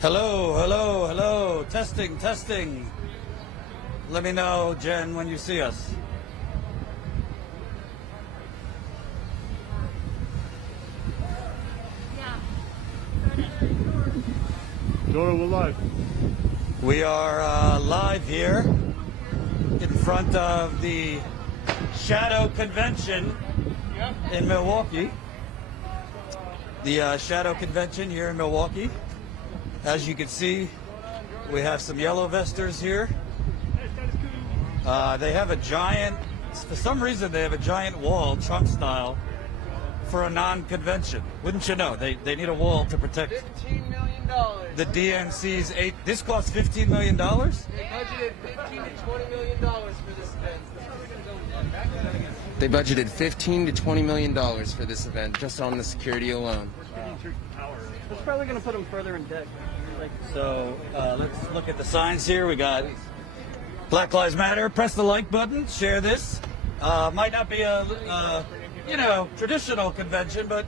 Hello, hello, hello. Testing, testing. Let me know, Jen, when you see us. Dora, we're live. We are live here in front of the Shadow Convention in Milwaukee. The Shadow Convention here in Milwaukee. As you can see, we have some yellow vesters here. They have a giant, for some reason they have a giant wall, Trump style, for a non-convention. Wouldn't you know? They need a wall to protect $15 million. the DNC's this cost $15 million? They budgeted $15 to $20 million for this event. They budgeted $15 to $20 million for this event, just on the security alone. It's probably going to put them further in debt. So let's look at the signs here. We got Black Lives Matter. Press the like button. Share this. Might not be a traditional convention, but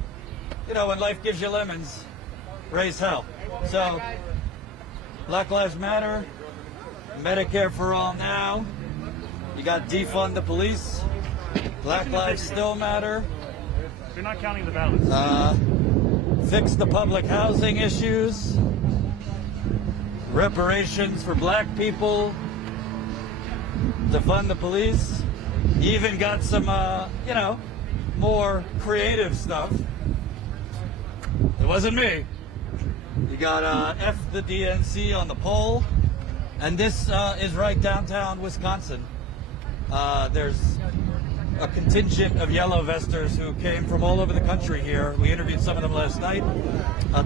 when life gives you lemons, raise hell. So Black Lives Matter, Medicare for all now. You got defund the police. Black lives still matter. You're not counting the ballots. Fix the public housing issues. Reparations for black people. Defund the police. You even got some, more creative stuff. It wasn't me. You got F the DNC on the pole. And this is right downtown Wisconsin. There's a contingent of yellow vesters who came from all over the country here. We interviewed some of them last night.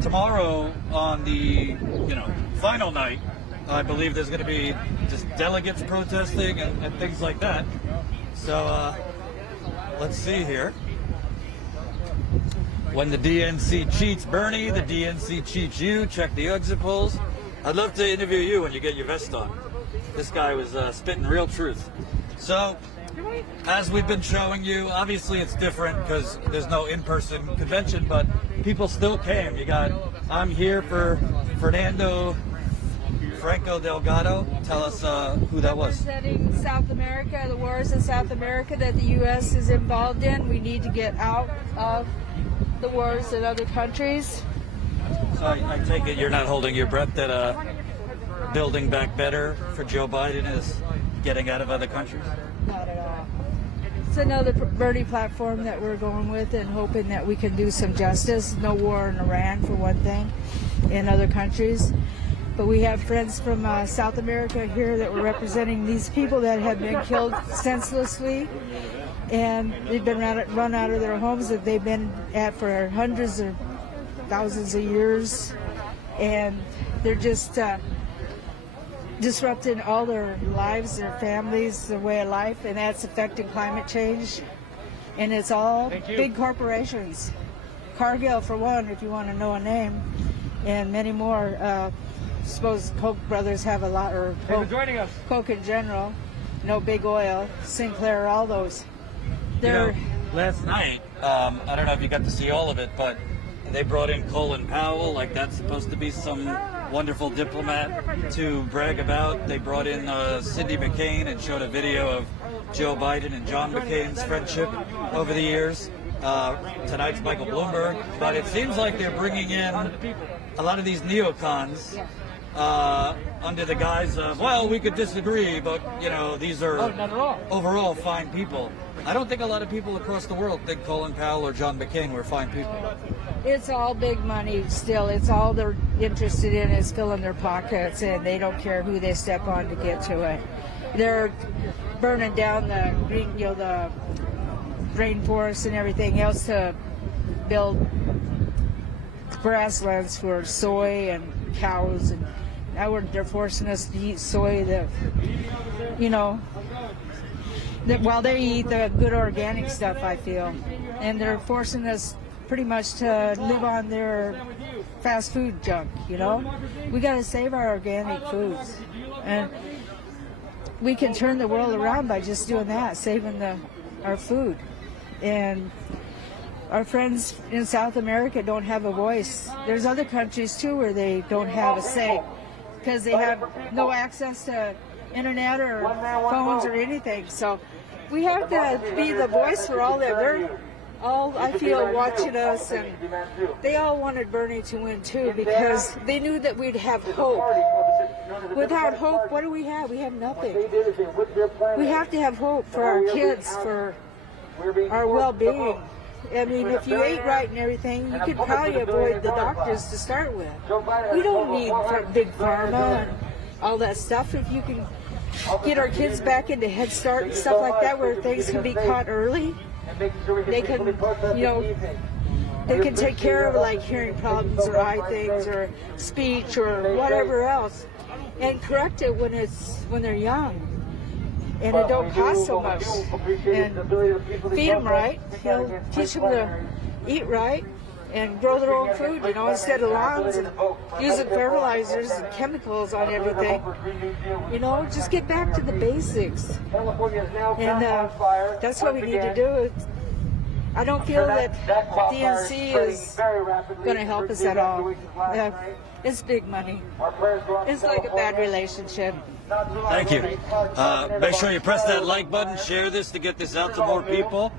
Tomorrow on the final night, I believe there's going to be just delegates protesting and things like that. So let's see here. When the DNC cheats Bernie, the DNC cheats you. Check the exit polls. I'd love to interview you when you get your vest on. This guy was spitting real truth. So, as we've been showing you, obviously it's different because there's no in-person convention, but people still came. You got, I'm here for Franco Delgado. Tell us who that was. Representing South America, the wars in South America that the U.S. is involved in. We need to get out of the wars in other countries. So I take it you're not holding your breath that Building Back Better for Joe Biden is getting out of other countries? Not at all. It's another Bernie platform that we're going with and hoping that we can do some justice. No war in Iran, for one thing, in other countries. But we have friends from South America here that were representing these people that have been killed senselessly. And they've been run out of their homes that they've been at for hundreds or thousands of years. And they're just disrupting all their lives, their families, their way of life, and that's affecting climate change. And it's all big corporations. Cargill, for one, if you want to know a name, and many more. Suppose Koch brothers have a lot, or Koch in general. Big Oil, Sinclair, all those. Last night, I don't know if you got to see all of it, but they brought in Colin Powell, like that's supposed to be some wonderful diplomat to brag about. They brought in Cindy McCain and showed a video of Joe Biden and John McCain's friendship over the years. Tonight's Michael Bloomberg, but it seems like they're bringing in a lot of these neocons under the guise of, well, we could disagree, but these are overall fine people. I don't think a lot of people across the world think Colin Powell or John McCain were fine people. It's all big money still. It's all they're interested in is filling their pockets, and they don't care who they step on to get to it. They're burning down the rainforest and everything else to build grasslands for soy and cows, and now they're forcing us to eat soy that while they eat the good organic stuff, I feel, and they're forcing us pretty much to live on their fast food junk. We got to save our organic foods, and we can turn the world around by just doing that, saving our food. And our friends in South America don't have a voice. There's other countries too where they don't have a say because they have no access to internet or phones or anything. So we have to be the voice for all that. They're all, I feel, watching us, and they all wanted Bernie to win too because they knew that we'd have hope. Without hope, what do we have? We have nothing. We have to have hope for our kids, for our well-being. I mean, if you ate right and everything, you could probably avoid the doctors to start with. We don't need big pharma and all that stuff. If you can get our kids back into Head Start and stuff like that where things can be caught early, they can, you know, they can take care of like hearing problems or eye things or speech or whatever else and correct it when they're young. And it don't cost so much. And feed them right, you know, teach them to eat right and grow their own food, you know, instead of lawns and using fertilizers and chemicals on everything. You know, just get back to the basics. And that's what we need to do. I don't feel that DNC is going to help us at all. It's big money. It's like a bad relationship. Thank you. Make sure you press that like button, share this to get this out to more people.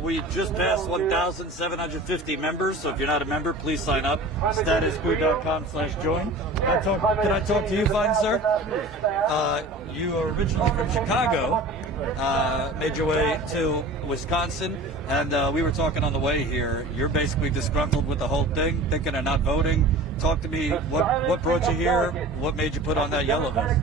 We just passed 1,750 members, so if you're not a member, please sign up. statusquo.com/join. Can I talk to you, fine sir? You are originally from Chicago, made your way to Wisconsin, and we were talking on the way here. You're basically disgruntled with the whole thing, thinking of not voting. Talk to me. What brought you here? What made you put on that yellow vest?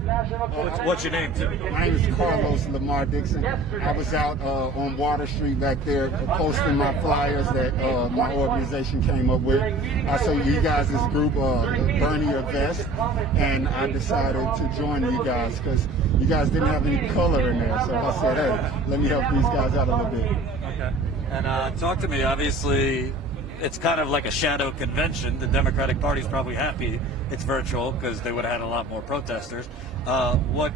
What's your name, too? My name is Carlos Lamar Dixon. I was out on Water Street back there posting my flyers that my organization came up with. I saw you guys' group, Bernie Your Vest, and I decided to join you guys because you guys didn't have any color in there. So I said, hey, let me help these guys out a little bit. Okay. And talk to me. Obviously, it's kind of like a shadow convention. The Democratic Party's probably happy it's virtual because they would have had a lot more protesters. What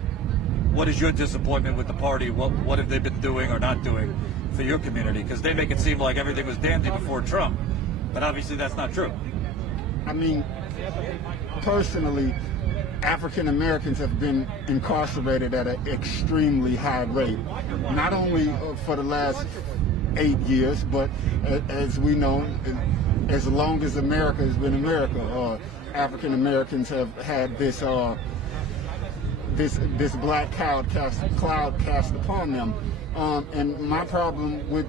is your disappointment with the party? What have they been doing or not doing for your community? Because they make it seem like everything was dandy before Trump, but obviously that's not true. I mean, personally, African Americans have been incarcerated at an extremely high rate, not only for the last 8 years, but as we know, as long as America has been America, African Americans have had this black cloud cast upon them. And my problem with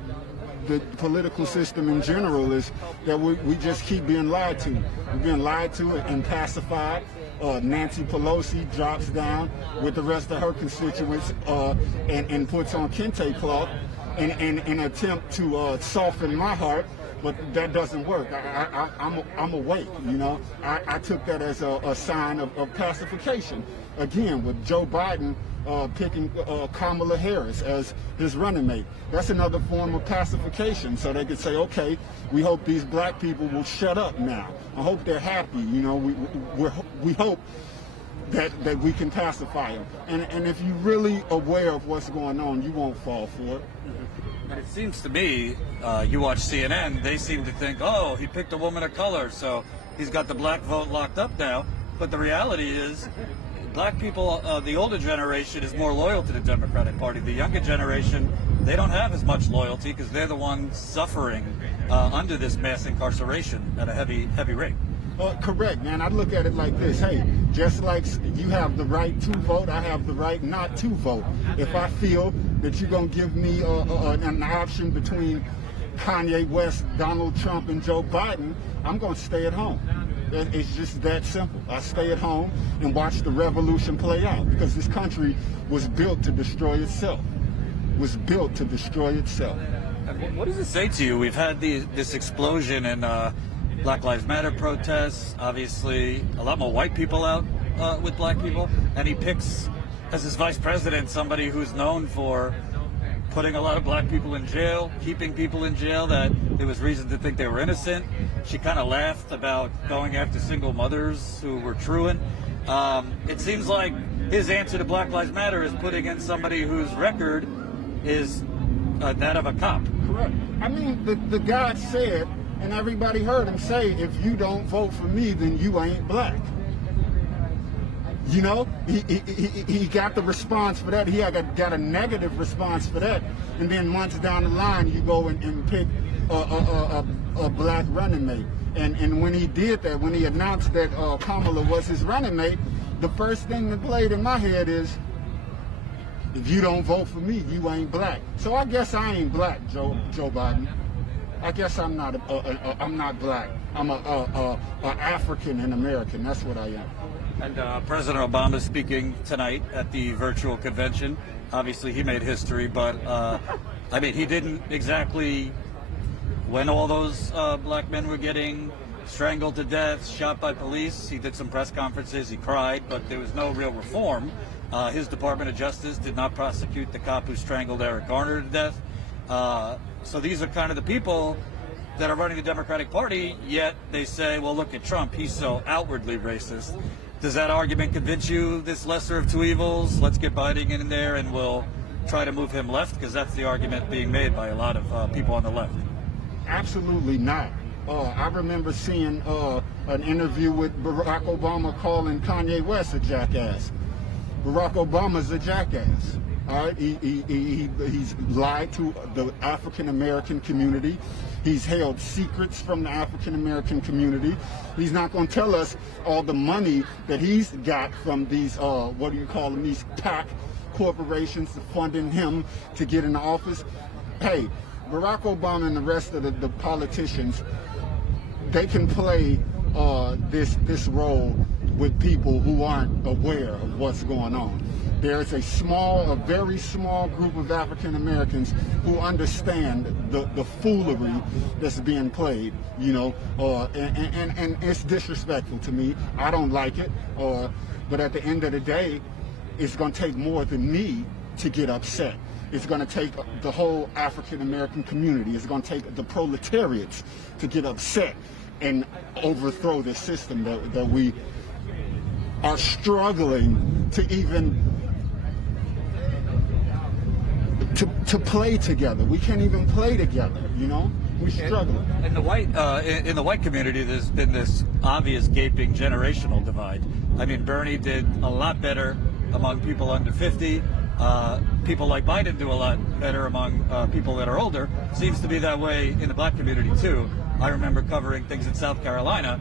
the political system in general is that we just keep being lied to. We're being lied to and pacified. Nancy Pelosi drops down with the rest of her constituents and puts on kente cloth in an attempt to soften my heart, but that doesn't work. I'm awake, you know. I took that as a sign of pacification. Again, with Joe Biden picking Kamala Harris as his running mate. That's another form of pacification, so they could say, okay, we hope these black people will shut up now. I hope they're happy, you know. We hope that we can pacify them. And if you're really aware of what's going on, you won't fall for it. But it seems to me, you watch CNN, they seem to think, oh, he picked a woman of color, so he's got the black vote locked up now. But the reality is, black people, the older generation is more loyal to the Democratic Party. The younger generation, they don't have as much loyalty because they're the ones suffering under this mass incarceration at a heavy rate. Correct, man. I look at it like this. Hey, just like you have the right to vote, I have the right not to vote. If I feel that you're going to give me an option between Kanye West, Donald Trump, and Joe Biden, I'm going to stay at home. It's just that simple. I stay at home and watch the revolution play out because this country was built to destroy itself. What does it say to you? We've had this explosion in Black Lives Matter protests, obviously a lot more white people out with black people, and he picks as his vice president somebody who's known for putting a lot of black people in jail, keeping people in jail that there was reason to think they were innocent. She kind of laughed about going after single mothers who were truant. It seems like his answer to Black Lives Matter is putting in somebody whose record is that of a cop. Correct. I mean, the guy said, and everybody heard him say, if you don't vote for me, then you ain't black. You know, he got the response for that. He got a negative response for that. And then months down the line, you go and pick a black running mate. And when he did that, when he announced that Kamala was his running mate, the first thing that played in my head is, if you don't vote for me, you ain't black. So I guess I ain't black, Joe Biden. I guess I'm not black. I'm a African and American. That's what I am. And President Obama speaking tonight at the virtual convention. Obviously, he made history, but I mean, he didn't exactly, when all those black men were getting strangled to death, shot by police, he did some press conferences, he cried, but there was no real reform. His Department of Justice did not prosecute the cop who strangled Eric Garner to death. So these are kind of the people that are running the Democratic Party, yet they say, well, look at Trump, he's so outwardly racist. Does that argument convince you, this lesser of two evils? Let's get Biden in there and we'll try to move him left? Because that's the argument being made by a lot of people on the left. Absolutely not. I remember seeing an interview with Barack Obama calling Kanye West a jackass. Barack Obama's a jackass. All right, he's lied to the African American community. He's held secrets from the African American community. He's not going to tell us all the money that he's got from these, what do you call them, these PAC corporations funding him to get in office. Hey, Barack Obama and the rest of the politicians, they can play this role with people who aren't aware of what's going on. There is a very small group of African Americans who understand the foolery that's being played, you know, and it's disrespectful to me. I don't like it, but at the end of the day, it's going to take more than me to get upset. It's going to take the whole African American community. It's going to take the proletariats to get upset and overthrow this system that we are struggling to even to play together. We can't even play together, you know? We're struggling. In the white community, there's been this obvious gaping generational divide. I mean, Bernie did a lot better among people under 50. People like Biden do a lot better among people that are older. Seems to be that way in the black community too. I remember covering things in South Carolina.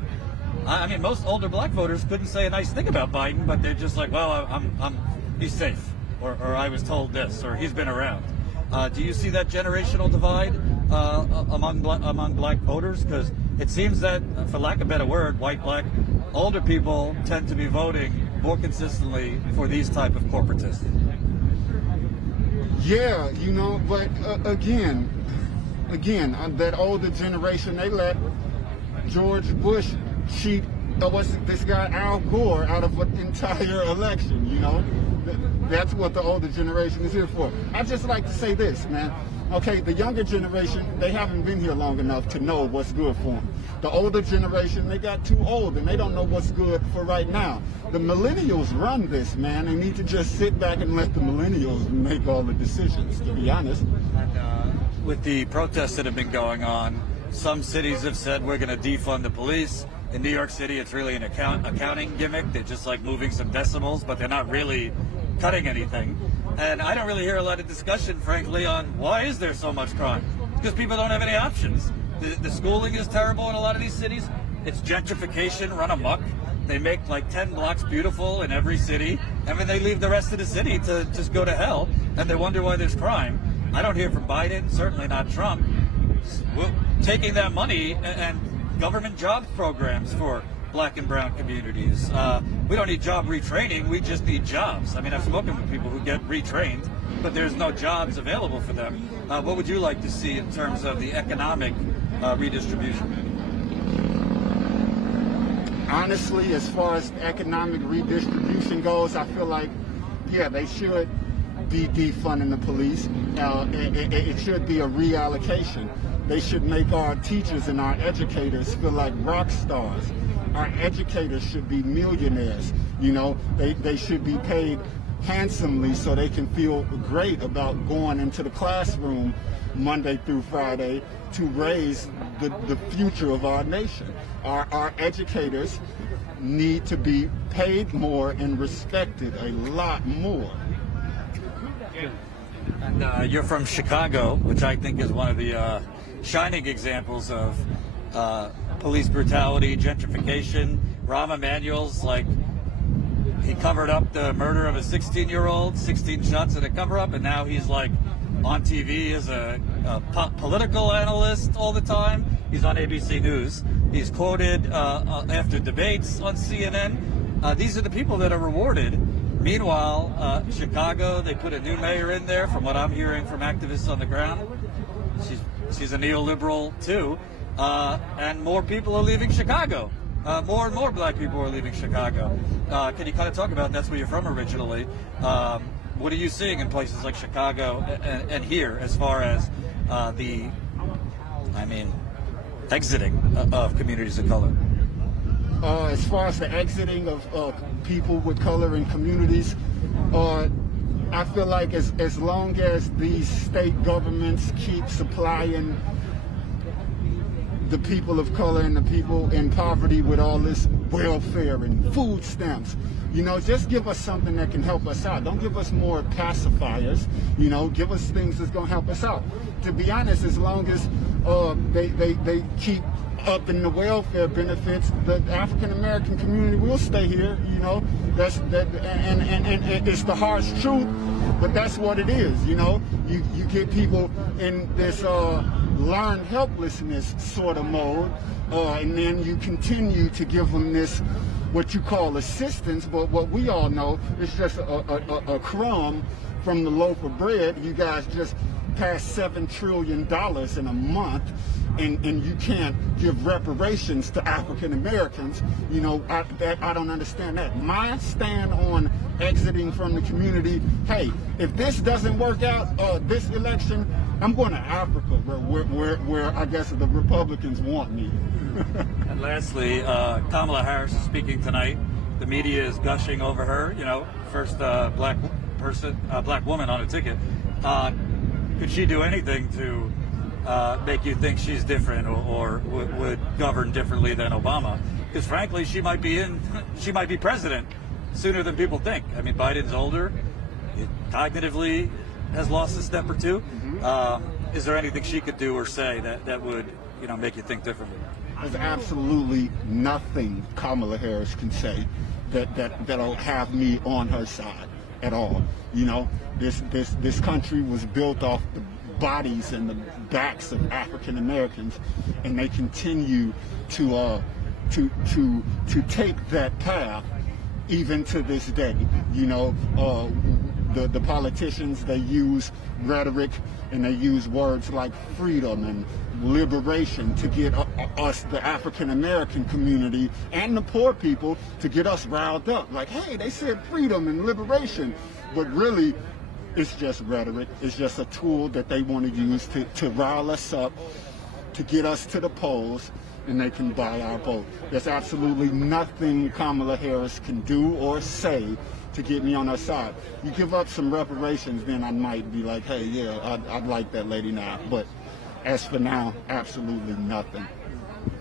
I mean, most older black voters couldn't say a nice thing about Biden, but they're just like, well, he's safe, or I was told this, or he's been around. Do you see that generational divide among black voters? Because it seems that, for lack of a better word, white, black, older people tend to be voting more consistently for these type of corporatists. Yeah, you know, but again, that older generation, they let George Bush cheat, what's this guy, Al Gore, out of an entire election, you know? That's what the older generation is here for. I just like to say this, man. Okay, the younger generation, they haven't been here long enough to know what's good for them. The older generation, they got too old and they don't know what's good for right now. The millennials run this, man. They need to just sit back and let the millennials make all the decisions, to be honest. And with the protests that have been going on, some cities have said we're going to defund the police. In New York City, it's really an accounting gimmick. They're just like moving some decimals, but they're not really cutting anything. And I don't really hear a lot of discussion, frankly, on why is there so much crime? Because people don't have any options. The schooling is terrible in a lot of these cities. It's gentrification run amok. They make like 10 blocks beautiful in every city, and then they leave the rest of the city to just go to hell, and they wonder why there's crime. I don't hear from Biden, certainly not Trump, taking that money and government jobs programs for black and brown communities. We don't need job retraining, we just need jobs. I mean, I've spoken with people who get retrained, but there's no jobs available for them. What would you like to see in terms of the economic redistribution? Honestly, as far as economic redistribution goes, I feel like, yeah, they should be defunding the police. It should be a reallocation. They should make our teachers and our educators feel like rock stars. Our educators should be millionaires. You know, they should be paid handsomely so they can feel great about going into the classroom Monday through Friday to raise the future of our nation. Our educators need to be paid more and respected a lot more. And you're from Chicago, which I think is one of the shining examples of police brutality, gentrification. Rahm Emanuel's like, he covered up the murder of a 16-year-old, 16 shots in a cover-up, and now he's like on TV as a political analyst all the time. He's on ABC News. He's quoted after debates on CNN. These are the people that are rewarded. Meanwhile, Chicago, they put a new mayor in there, from what I'm hearing from activists on the ground. She's a neoliberal too. And more people are leaving Chicago. More and more black people are leaving Chicago. Can you kind of talk about, that's where you're from originally, what are you seeing in places like Chicago and here as far as exiting of communities of color? As far as the exiting of people with color in communities, I feel like as long as these state governments keep supplying the people of color and the people in poverty with all this welfare and food stamps, just give us something that can help us out. Don't give us more pacifiers, give us things that's going to help us out. To be honest, as long as they keep upping the welfare benefits, the African American community will stay here, and it's the harsh truth, but that's what it is, you get people in this learned helplessness sort of mode, and then you continue to give them this, what you call assistance, but what we all know is just a crumb from the loaf of bread. You guys just passed $7 trillion in a month, and you can't give reparations to African Americans. I don't understand that. My stand on exiting from the community, hey, if this doesn't work out, this election, I'm going to Africa, where I guess the Republicans want me. And lastly, Kamala Harris is speaking tonight. The media is gushing over her, first black woman on a ticket. Could she do anything to make you think she's different or would govern differently than Obama? Because frankly, she might be president sooner than people think. I mean, Biden's older, cognitively has lost a step or two. Is there anything she could do or say that would make you think differently? There's absolutely nothing Kamala Harris can say that'll have me on her side at all. This country was built off the bodies and the backs of African Americans, and they continue to take that path even to this day. The politicians, they use rhetoric and they use words like freedom and liberation to get us, the African American community and the poor people, to get us riled up. Like, hey, they said freedom and liberation, but really it's just rhetoric. It's just a tool that they want to use to rile us up, to get us to the polls, and they can buy our vote. There's absolutely nothing Kamala Harris can do or say to get me on her side. You give up some reparations, then I might be like, hey, yeah, I'd like that lady now. But as for now, absolutely nothing.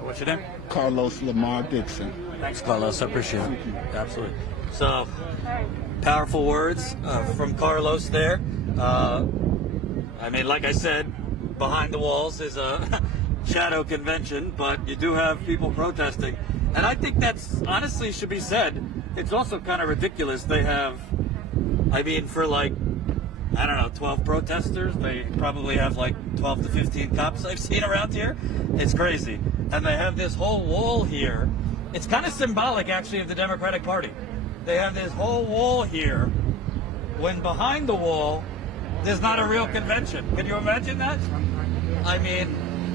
What's your name? Carlos Lamar Dixon. Thanks, Carlos. I appreciate it. Absolutely. So, powerful words from Carlos there. Like I said, behind the walls is a shadow convention, but you do have people protesting. And I think that's honestly should be said. It's also kind of ridiculous. They have, for 12 protesters, they probably have 12 to 15 cops I've seen around here. It's crazy. And they have this whole wall here. It's kind of symbolic, actually, of the Democratic Party. They have this whole wall here, when behind the wall, there's not a real convention. Can you imagine that?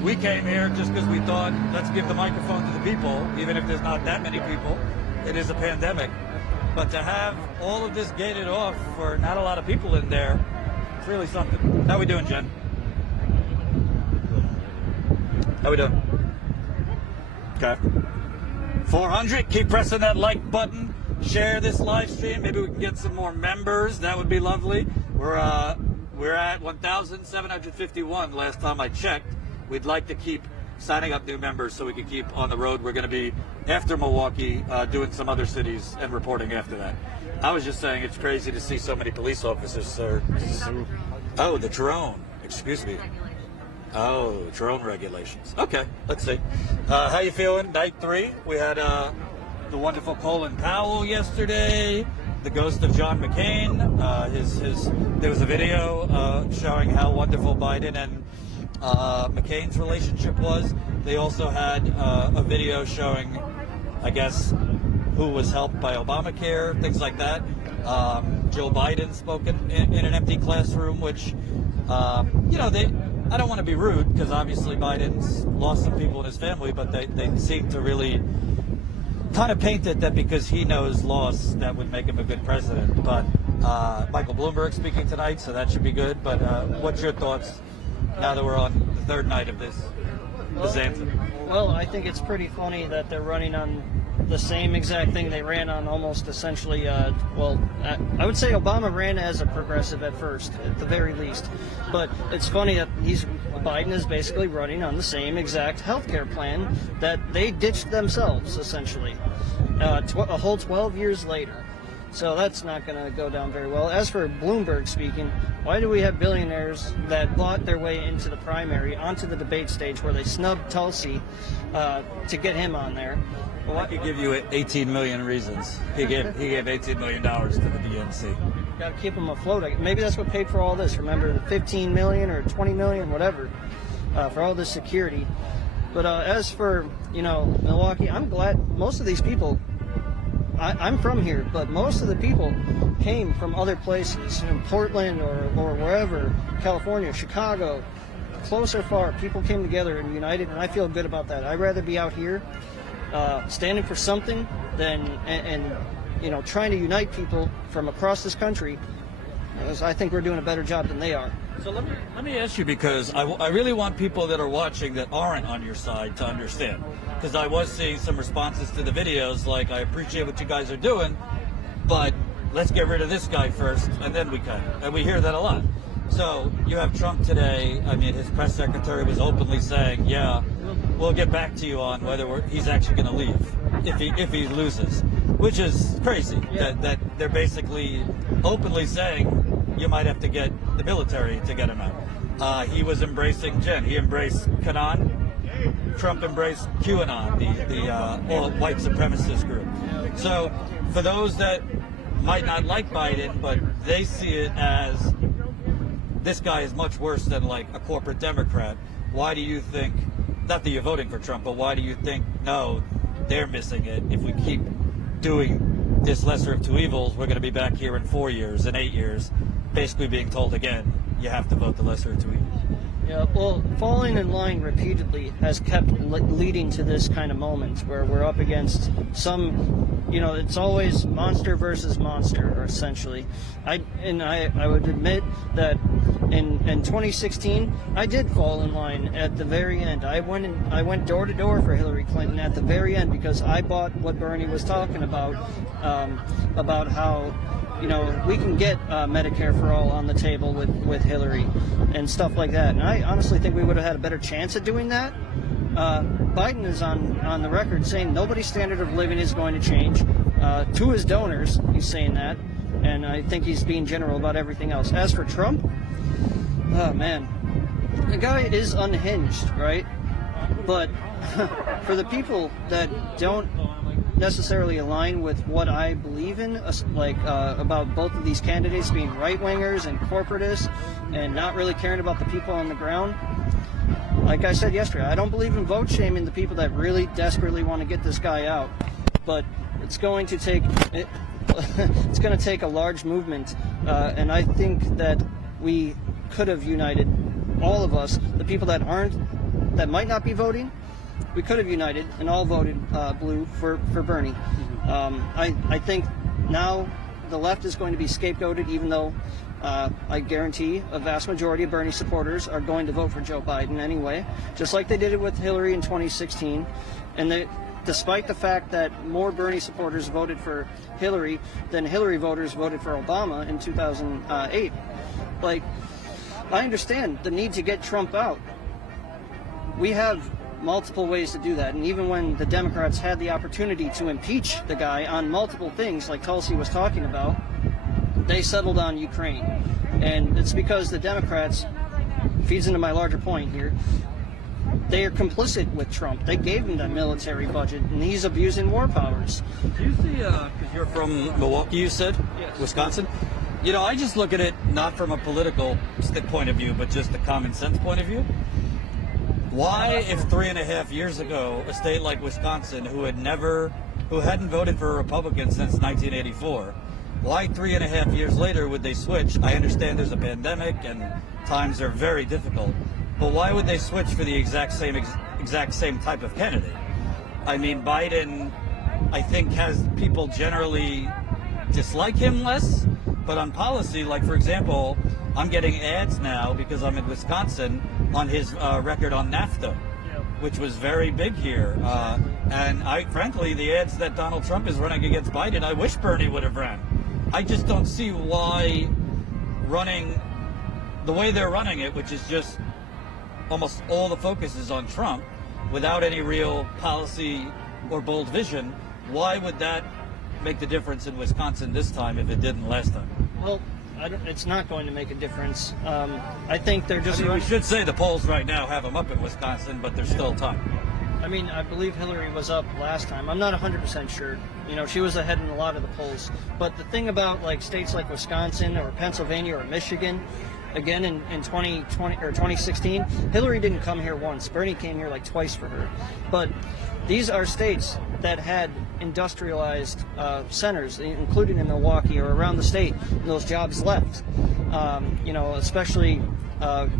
We came here just because we thought, let's give the microphone to the people, even if there's not that many people. It is a pandemic. But to have all of this gated off for not a lot of people in there, it's really something. How we doing, Jen? How we doing? Okay. 400, keep pressing that like button. Share this live stream. Maybe we can get some more members. That would be lovely. We're we're at 1,751 last time I checked. We'd like to keep signing up new members so we can keep on the road. We're going to be, after Milwaukee, doing some other cities and reporting after that. I was just saying it's crazy to see so many police officers, sir. Oh, the drone. Excuse me. Oh, drone regulations. Okay, let's see. How you feeling? Night 3. We had the wonderful Colin Powell yesterday. The ghost of John McCain. There was a video showing how wonderful Biden and McCain's relationship was. They also had a video showing, I guess, who was helped by Obamacare, things like that. Joe Biden spoke in an empty classroom, which, I don't want to be rude because obviously Biden's lost some people in his family, but they seem to really kind of paint it that because he knows loss, that would make him a good president. But Michael Bloomberg speaking tonight, so that should be good. But what's your thoughts now that we're on the third night of this anthem? Well, I think it's pretty funny that they're running on the same exact thing they ran on almost essentially, I would say Obama ran as a progressive at first, at the very least. But it's funny that Biden is basically running on the same exact healthcare plan that they ditched themselves, essentially, a whole 12 years later. So that's not going to go down very well. As for Bloomberg speaking, why do we have billionaires that bought their way into the primary, onto the debate stage where they snubbed Tulsi to get him on there? Well, I could give you 18 million reasons. He gave $18 million to the DNC. Got to keep him afloat. Maybe that's what paid for all this. Remember the 15 million or 20 million, whatever, for all this security. But as for, Milwaukee, I'm glad most of these people, I'm from here, but most of the people came from other places, Portland or wherever, California, Chicago, close or far. People came together and united, and I feel good about that. I'd rather be out here standing for something than and trying to unite people from across this country. I think we're doing a better job than they are. So let me ask you, because I really want people that are watching that aren't on your side to understand. Because I was seeing some responses to the videos like, I appreciate what you guys are doing, but let's get rid of this guy first, and then we can. And we hear that a lot. So you have Trump today. I mean, his press secretary was openly saying, yeah, we'll get back to you on whether he's actually going to leave if he loses, which is crazy. Yeah. That they're basically openly saying you might have to get the military to get him out. He was embracing Jen. He embraced Kanan. Trump embraced QAnon, the all-white supremacist group. So for those that might not like Biden, but they see it as this guy is much worse than like a corporate Democrat, why do you think, not that you're voting for Trump, but why do you think, no, they're missing it? If we keep doing this lesser of two evils, we're going to be back here in 4 years, in 8 years, basically being told again, you have to vote the lesser of two evils. Yeah, well, falling in line repeatedly has kept leading to this kind of moment where we're up against some, it's always monster versus monster, essentially. I would admit that in 2016, I did fall in line at the very end. I went door to door for Hillary Clinton at the very end because I bought what Bernie was talking about how we can get Medicare for all on the table with Hillary and stuff like that. And I honestly think we would have had a better chance at doing that. Biden is on the record saying nobody's standard of living is going to change. To his donors, he's saying that. And I think he's being general about everything else. As for Trump, oh man, the guy is unhinged, right? But for the people that don't necessarily align with what I believe in, about both of these candidates being right-wingers and corporatists and not really caring about the people on the ground. Like I said yesterday, I don't believe in vote shaming the people that really desperately want to get this guy out, but it's going to take a large movement, and I think that we could have united all of us, the people that might not be voting. We could have united and all voted blue for Bernie. I think now the left is going to be scapegoated, even though I guarantee a vast majority of Bernie supporters are going to vote for Joe Biden anyway, just like they did it with Hillary in 2016. And despite the fact that more Bernie supporters voted for Hillary than Hillary voters voted for Obama in 2008. I understand the need to get Trump out. We have multiple ways to do that, and even when the Democrats had the opportunity to impeach the guy on multiple things, like Tulsi was talking about, they settled on Ukraine. And it's because the Democrats, feeds into my larger point here, they are complicit with Trump. They gave him that military budget, and he's abusing war powers. Do you see, because you're from Milwaukee, you said? Yes. Wisconsin? You know, I just look at it not from a political point of view, but just a common sense point of view. Why, if 3.5 years ago, a state like Wisconsin, who hadn't voted for a Republican since 1984, why 3.5 years later would they switch? I understand there's a pandemic and times are very difficult, but why would they switch for the exact same type of candidate? I mean, Biden, I think, has people generally dislike him less, but on policy, like for example, I'm getting ads now because I'm in Wisconsin on his record on NAFTA, which was very big here. And frankly, the ads that Donald Trump is running against Biden, I wish Bernie would have ran. I just don't see why running the way they're running it, which is just almost all the focus is on Trump without any real policy or bold vision. Why would that make the difference in Wisconsin this time if it didn't last time? Well, it's not going to make a difference. I think they're just... we should say the polls right now have them up in Wisconsin, but there's still time. I mean, I believe Hillary was up last time. I'm not 100% sure. You know, she was ahead in a lot of the polls. But the thing about like states like Wisconsin or Pennsylvania or Michigan, again in 2020 or 2016, Hillary didn't come here once. Bernie came here like twice for her. But these are states that had industrialized centers, including in Milwaukee or around the state, and those jobs left. You know, especially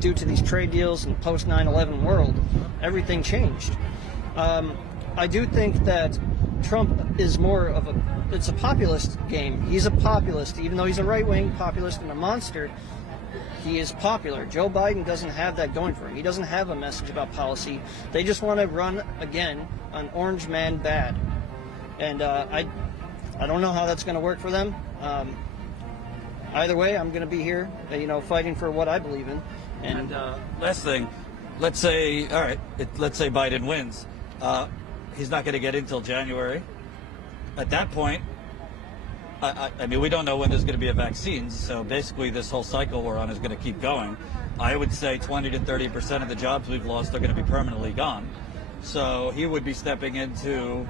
due to these trade deals and post 9/11 world, everything changed. I do think that Trump is more of it's a populist game. He's a populist, even though he's a right-wing populist and a monster. He is popular. Joe Biden doesn't have that going for him. He doesn't have a message about policy. They just want to run again an orange man bad, and I don't know how that's going to work for them. Either way, I'm going to be here, you know, fighting for what I believe in. And last thing, let's say Biden wins. He's not going to get in until January. At that point, I mean, we don't know when there's going to be a vaccine, so basically this whole cycle we're on is going to keep going. I would say 20 to 30% of the jobs we've lost are going to be permanently gone. So he would be stepping into,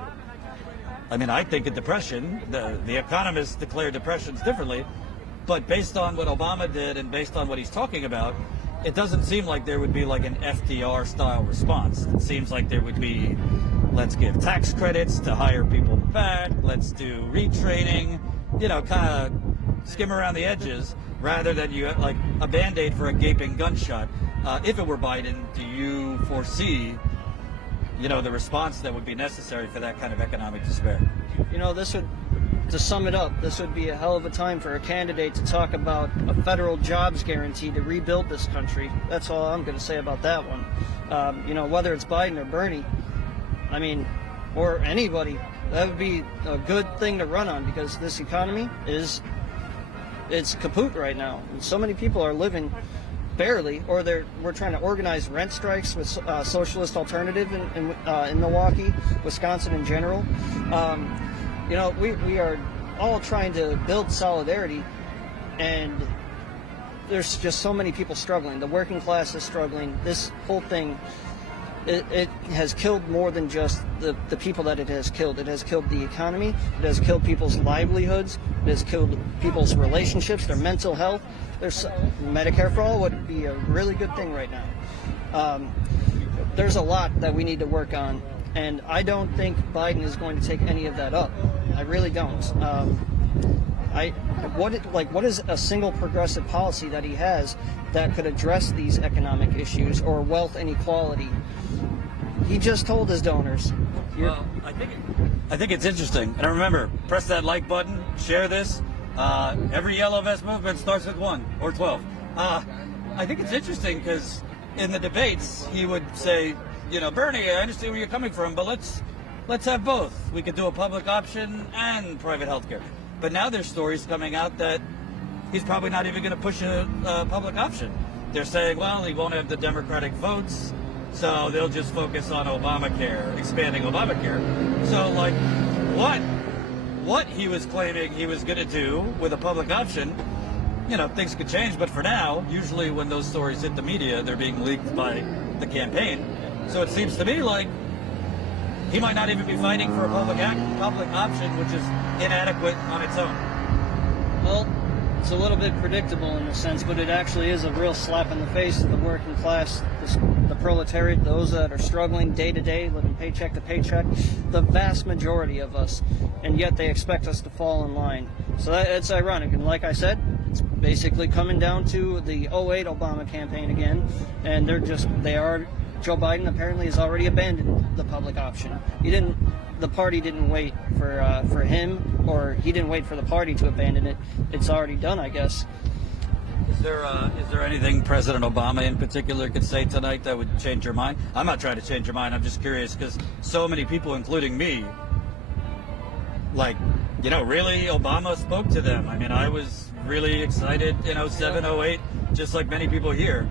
I mean, I think a depression. The economists declare depressions differently, but based on what Obama did and based on what he's talking about, it doesn't seem like there would be like an FDR-style response. It seems like there would be, let's give tax credits to hire people back, let's do retraining, you know, kind of skim around the edges, rather than you like a Band-Aid for a gaping gunshot. If it were Biden, do you foresee, you know, the response that would be necessary for that kind of economic despair? You know, to sum it up, this would be a hell of a time for a candidate to talk about a federal jobs guarantee to rebuild this country. That's all I'm going to say about that one. You know, whether it's Biden or Bernie, I mean, or anybody, that would be a good thing to run on, because this economy it's kaput right now. And so many people are living barely, or we're trying to organize rent strikes with Socialist Alternative in Milwaukee, Wisconsin in general. You know, we are all trying to build solidarity, and there's just so many people struggling. The working class is struggling. This whole thing, it has killed more than just the people that it has killed. It has killed the economy. It has killed people's livelihoods. It has killed people's relationships, their mental health. There's Medicare for all would be a really good thing right now. There's a lot that we need to work on, and I don't think Biden is going to take any of that up. I really don't. What is a single progressive policy that he has that could address these economic issues or wealth inequality? He just told his donors. Well, I think it's interesting. And remember, press that like button, share this. Every yellow vest movement starts with 1 or 12. I think it's interesting because in the debates he would say, you know, Bernie, I understand where you're coming from, but let's have both. We could do a public option and private health care. But now there's stories coming out that he's probably not even going to push a public option. they're saying, well, he won't have the Democratic votes, so they'll just focus on Obamacare, expanding Obamacare. So, like, what he was claiming he was going to do with a public option, things could change. But for now, usually when those stories hit the media, they're being leaked by the campaign. So it seems to me like he might not even be fighting for a public option, which is inadequate on its own. Well, it's a little bit predictable in a sense, but it actually is a real slap in the face of the working class, the proletariat, those that are struggling day to day, living paycheck to paycheck, the vast majority of us, and yet they expect us to fall in line. So it's ironic, and like I said, it's basically coming down to the 08 Obama campaign again, and Joe Biden apparently has already abandoned the public option. The party didn't wait for him, or he didn't wait for the party to abandon it. It's already done, I guess. Is there anything President Obama in particular could say tonight that would change your mind? I'm not trying to change your mind. I'm just curious because so many people, including me, really, Obama spoke to them. I mean, I was really excited in 07, 08, just like many people here.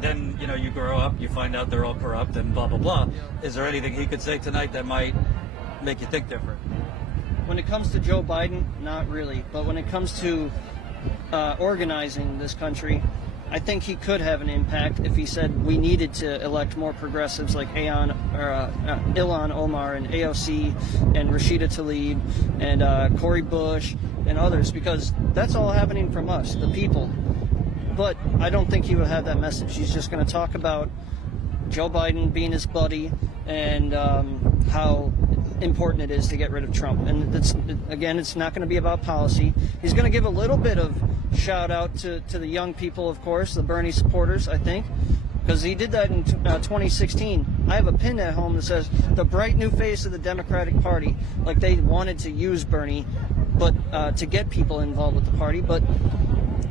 Then, you grow up, you find out they're all corrupt and blah, blah, blah. Is there anything he could say tonight that might make you think different? When it comes to Joe Biden, not really. But when it comes to organizing this country, I think he could have an impact if he said we needed to elect more progressives like Ilhan Omar and AOC and Rashida Tlaib and Cori Bush and others, because that's all happening from us, the people. But I don't think he would have that message. He's just going to talk about Joe Biden being his buddy and how important it is to get rid of Trump. And it's not going to be about policy. He's going to give a little bit of shout out to the young people, of course, the Bernie supporters, I think, because he did that in 2016. I have a pin at home that says the bright new face of the Democratic Party. Like they wanted to use Bernie, but to get people involved with the party, but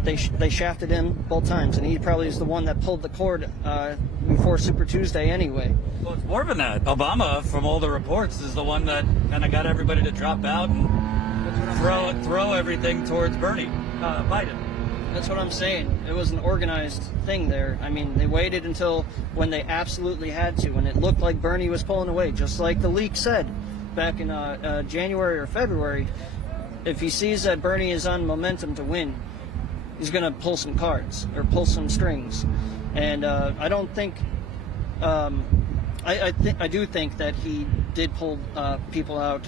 they shafted him both times, and he probably is the one that pulled the cord before Super Tuesday anyway. Well, it's more than that. Obama, from all the reports, is the one that kind of got everybody to drop out and throw everything towards Biden. That's what I'm saying. It was an organized thing there. I mean, they waited until when they absolutely had to, and it looked like Bernie was pulling away, just like the leak said back in January or February. If he sees that Bernie is on momentum to win, he's going to pull some cards or pull some strings. And I don't think, I do think that he did pull people out,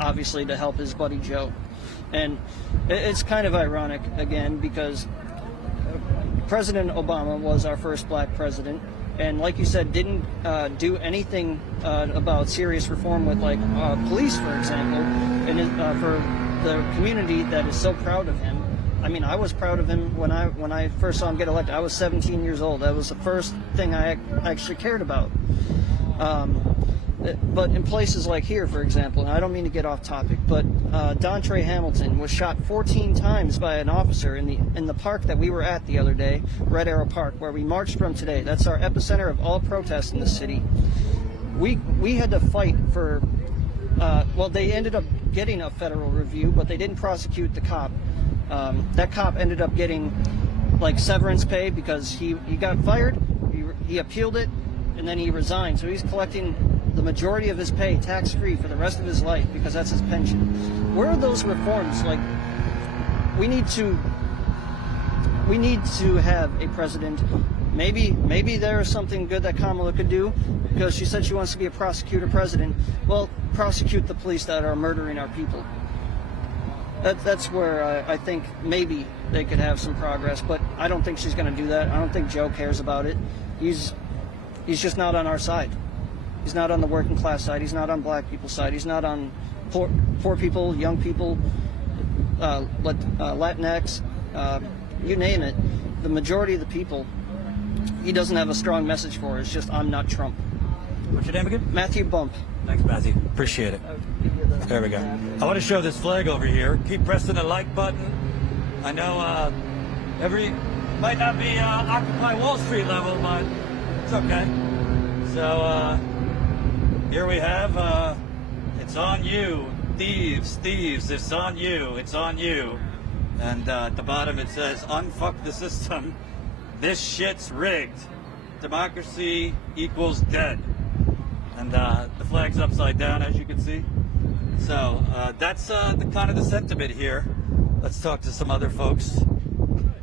obviously, to help his buddy Joe. And it's kind of ironic, again, because President Obama was our first black president. And like you said, didn't do anything about serious reform with, like, police, for example, and for the community that is so proud of him. I mean, I was proud of him when I first saw him get elected. I was 17 years old. That was the first thing I actually cared about. But in places like here, for example, and I don't mean to get off topic, but Dontre Hamilton was shot 14 times by an officer in the park that we were at the other day, Red Arrow Park, where we marched from today. That's our epicenter of all protests in the city. We had to fight for. They ended up getting a federal review, but they didn't prosecute the cop. That cop ended up getting like severance pay because he got fired, he appealed it, and then he resigned. So he's collecting the majority of his pay tax-free for the rest of his life because that's his pension. Where are those reforms? Like, we need to have a president. Maybe there is something good that Kamala could do, because she said she wants to be a prosecutor president. Well, prosecute the police that are murdering our people. That's where I think maybe they could have some progress, but I don't think she's going to do that. I don't think Joe cares about it. He's just not on our side. He's not on the working class side. He's not on black people's side. He's not on poor people, young people, Latinx, you name it. The majority of the people, he doesn't have a strong message for. It's just, I'm not Trump. What's your name again? Matthew Bump. Thanks, Matthew. Appreciate it. There we go. I want to show this flag over here. Keep pressing the like button. I know might not be Occupy Wall Street level, but it's okay. So here we have, it's on you. Thieves, it's on you. It's on you. And at the bottom it says, unfuck the system. this shit's rigged. Democracy equals dead. And the flag's upside down, as you can see. So that's the kind of the sentiment here. Let's talk to some other folks.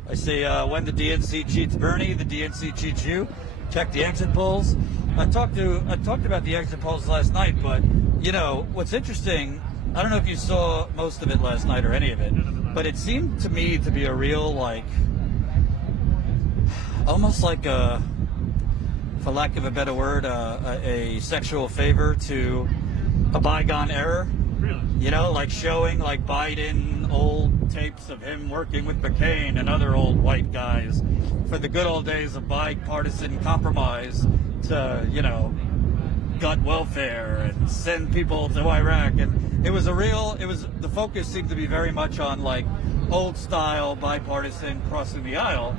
I see when the DNC cheats Bernie, the DNC cheats you. Check the exit polls. I talked about the exit polls last night, but you know what's interesting. I don't know if you saw most of it last night or any of it, but it seemed to me to be a real, like, almost like a, for lack of a better word, a sexual favor to a bygone era. Really? You know, like showing like Biden old tapes of him working with McCain and other old white guys for the good old days of bipartisan compromise to, you know, gut welfare and send people to Iraq. And it was the focus seemed to be very much on like old style bipartisan crossing the aisle.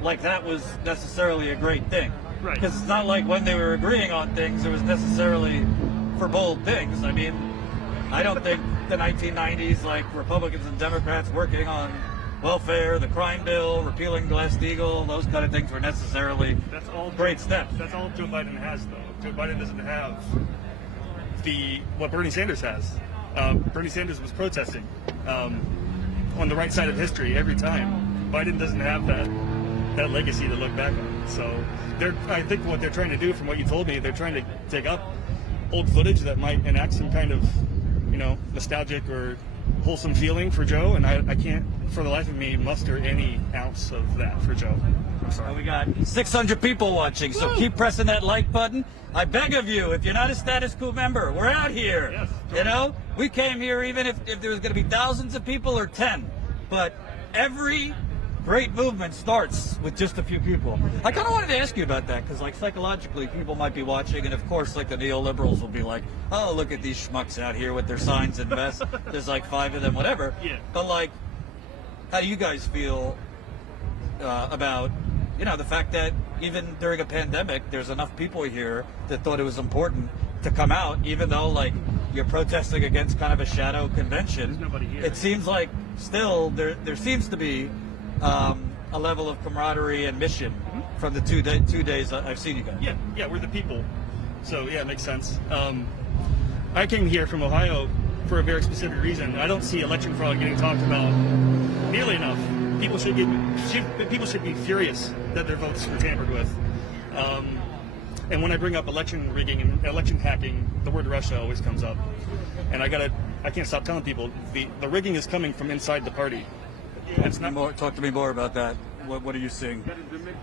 Like that was necessarily a great thing. Right. Because it's not like when they were agreeing on things, it was necessarily for bold things. I mean, I don't think the 1990s, like Republicans and Democrats working on welfare, the crime bill, repealing Glass-Steagall, those kind of things were necessarily great steps. That's all Joe Biden has, though. Joe Biden doesn't have what Bernie Sanders has. Bernie Sanders was protesting on the right side of history every time. Biden doesn't have that legacy to look back on. So I think what they're trying to do, from what you told me, they're trying to dig up old footage that might enact some kind of, you know, nostalgic or wholesome feeling for Joe, and I can't, for the life of me, muster any ounce of that for Joe. I'm sorry. We got 600 people watching, so keep pressing that like button. I beg of you, if you're not a Status Quo member, we're out here. Yes, you know, we came here even if there was going to be thousands of people or 10, but every great movement starts with just a few people. I kind of wanted to ask you about that because, like, psychologically, people might be watching, and of course, like the neoliberals will be like, "Oh, look at these schmucks out here with their signs and vests. There's like 5 of them, whatever." Yeah. But like, how do you guys feel about, you know, the fact that even during a pandemic, there's enough people here that thought it was important to come out, even though like you're protesting against kind of a shadow convention. There's nobody here. It seems like still there seems to be a level of camaraderie and mission from the 2 days I've seen you guys. Yeah, we're the people. So yeah, it makes sense. I came here from Ohio for a very specific reason. I don't see election fraud getting talked about nearly enough. People should be furious that their votes were tampered with. And when I bring up election rigging and election hacking, the word Russia always comes up. And I can't stop telling people the rigging is coming from inside the party. It's not Talk to me more about that. What are you seeing?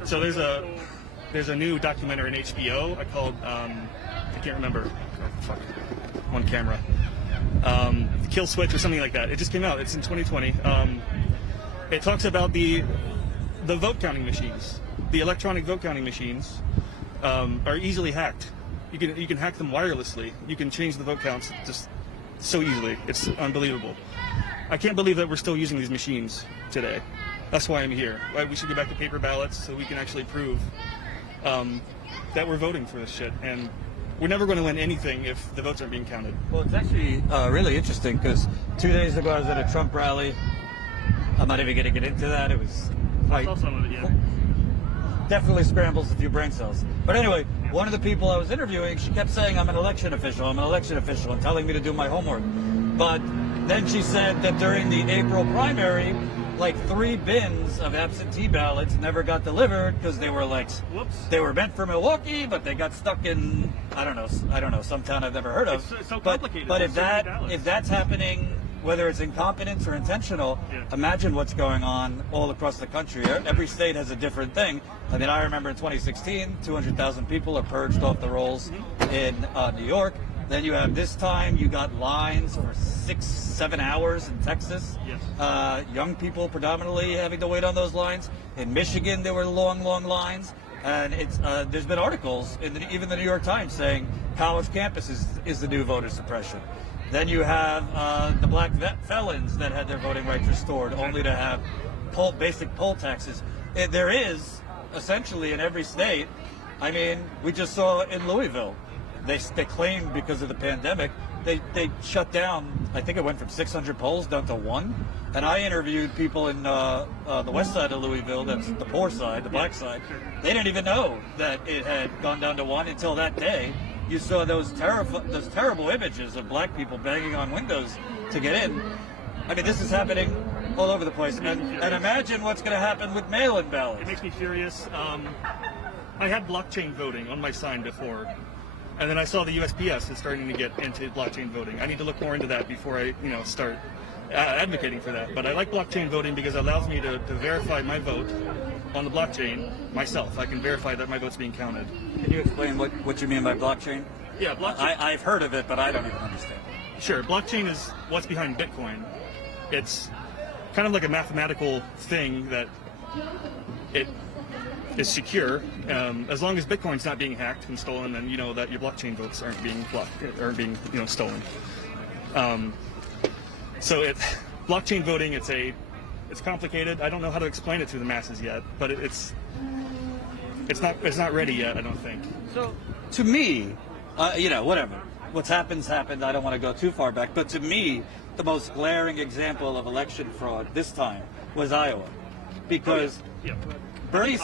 So there's a new documentary on HBO. I called I can't remember. Oh, fuck. One camera. Kill Switch or something like that. It just came out. It's in 2020. It talks about the vote counting machines. The electronic vote counting machines are easily hacked. You can hack them wirelessly. You can change the vote counts just so easily. It's unbelievable. I can't believe that we're still using these machines today. That's why I'm here. We should get back to paper ballots so we can actually prove that we're voting for this shit. And we're never going to win anything if the votes aren't being counted. Well, it's actually really interesting because 2 days ago I was at a Trump rally. I'm not even going to get into that. It was quite... I saw some of it, yeah. Definitely scrambles a few brain cells. But anyway, one of the people I was interviewing, she kept saying, I'm an election official, and telling me to do my homework. But then she said that during the April primary, like 3 bins of absentee ballots never got delivered because they were like, Whoops. They were meant for Milwaukee, but they got stuck in, I don't know, some town I've never heard of. It's so complicated. But if There's so many ballots. if that's happening, whether it's incompetence or intentional, Yeah. imagine what's going on all across the country. Every state has a different thing. I mean, I remember in 2016, 200,000 people are purged off the rolls in New York. Then you have this time, you got lines for 6-7 hours in Texas. Yes. Young people predominantly having to wait on those lines. In Michigan, there were long lines. And it's there's been articles in even the New York Times saying college campuses is the new voter suppression. Then you have the black felons that had their voting rights restored, only to have basic poll taxes. There is essentially in every state. I mean, we just saw in Louisville, they claimed because of the pandemic, they shut down, I think it went from 600 polls down to 1. And I interviewed people in the west side of Louisville, that's the poor side, the black side. They didn't even know that it had gone down to 1 until that day. You saw those terrible images of black people banging on windows to get in. I mean, this is happening all over the place. And imagine what's going to happen with mail-in ballots. It makes me furious. I had blockchain voting on my sign before, and then I saw the USPS is starting to get into blockchain voting. I need to look more into that before I, start advocating for that. But I like blockchain voting because it allows me to verify my vote on the blockchain myself. I can verify that my vote's being counted. Can you explain what you mean by blockchain? Yeah, blockchain. I've heard of it, but I don't even understand. Sure, blockchain is what's behind Bitcoin. It's kind of like a mathematical thing that it is secure. As long as Bitcoin's not being hacked and stolen, then you know that your blockchain votes aren't being stolen. So blockchain voting, it's complicated. I don't know how to explain it to the masses yet, but it's not ready yet, I don't think. So to me, whatever. What's happened. I don't want to go too far back, but to me, the most glaring example of election fraud this time was Iowa, because Bernie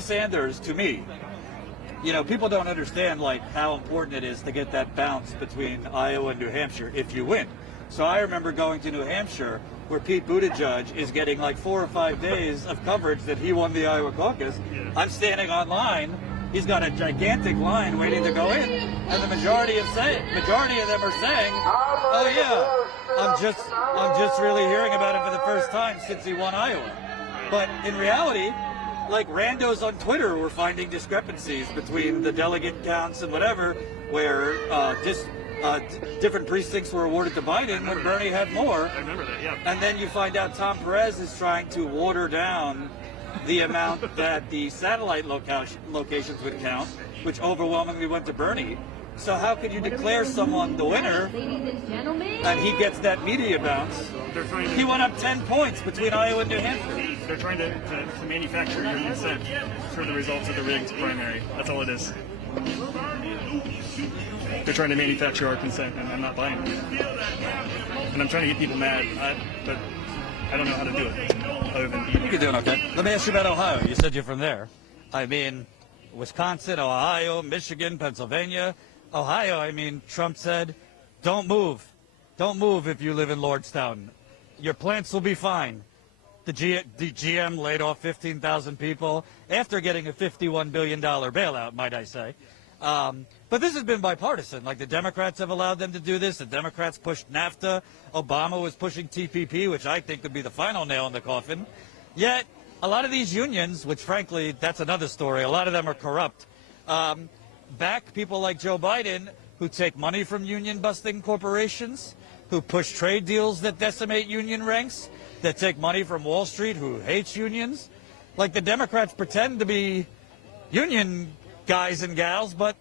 Sanders, to me, people don't understand how important it is to get that bounce between Iowa and New Hampshire if you win. So I remember going to New Hampshire where Pete Buttigieg is getting 4 or 5 days of coverage that he won the Iowa caucus. I'm standing online. He's got a gigantic line waiting to go in, and the majority of them are saying, "Oh yeah, I'm just really hearing about it for the first time since he won Iowa." But in reality, randos on Twitter were finding discrepancies between the delegate counts and whatever, where different precincts were awarded to Biden when Bernie had more. I remember that, yeah. And then you find out Tom Perez is trying to water down the amount that the satellite locations would count, which overwhelmingly went to Bernie. So how could you declare someone the winner and he gets that media bounce? He went up 10 points between Iowa and New Hampshire. They're trying to manufacture your consent for the results of the rigged primary. That's all it is. They're trying to manufacture our consent, and I'm not buying it. And I'm trying to get people mad, but I don't know how to do it. Other than You're doing okay. Let me ask you about Ohio. You said you're from there. I mean, Wisconsin, Ohio, Michigan, Pennsylvania. Ohio, Trump said, don't move. Don't move if you live in Lordstown. Your plants will be fine. The GM laid off 15,000 people after getting a $51 billion bailout, might I say. But this has been bipartisan. The Democrats have allowed them to do this. The Democrats pushed NAFTA. Obama was pushing TPP, which I think would be the final nail in the coffin. Yet, a lot of these unions, which frankly, that's another story, a lot of them are corrupt, back people like Joe Biden who take money from union-busting corporations, who push trade deals that decimate union ranks, that take money from Wall Street, who hates unions. The Democrats pretend to be union guys and gals, but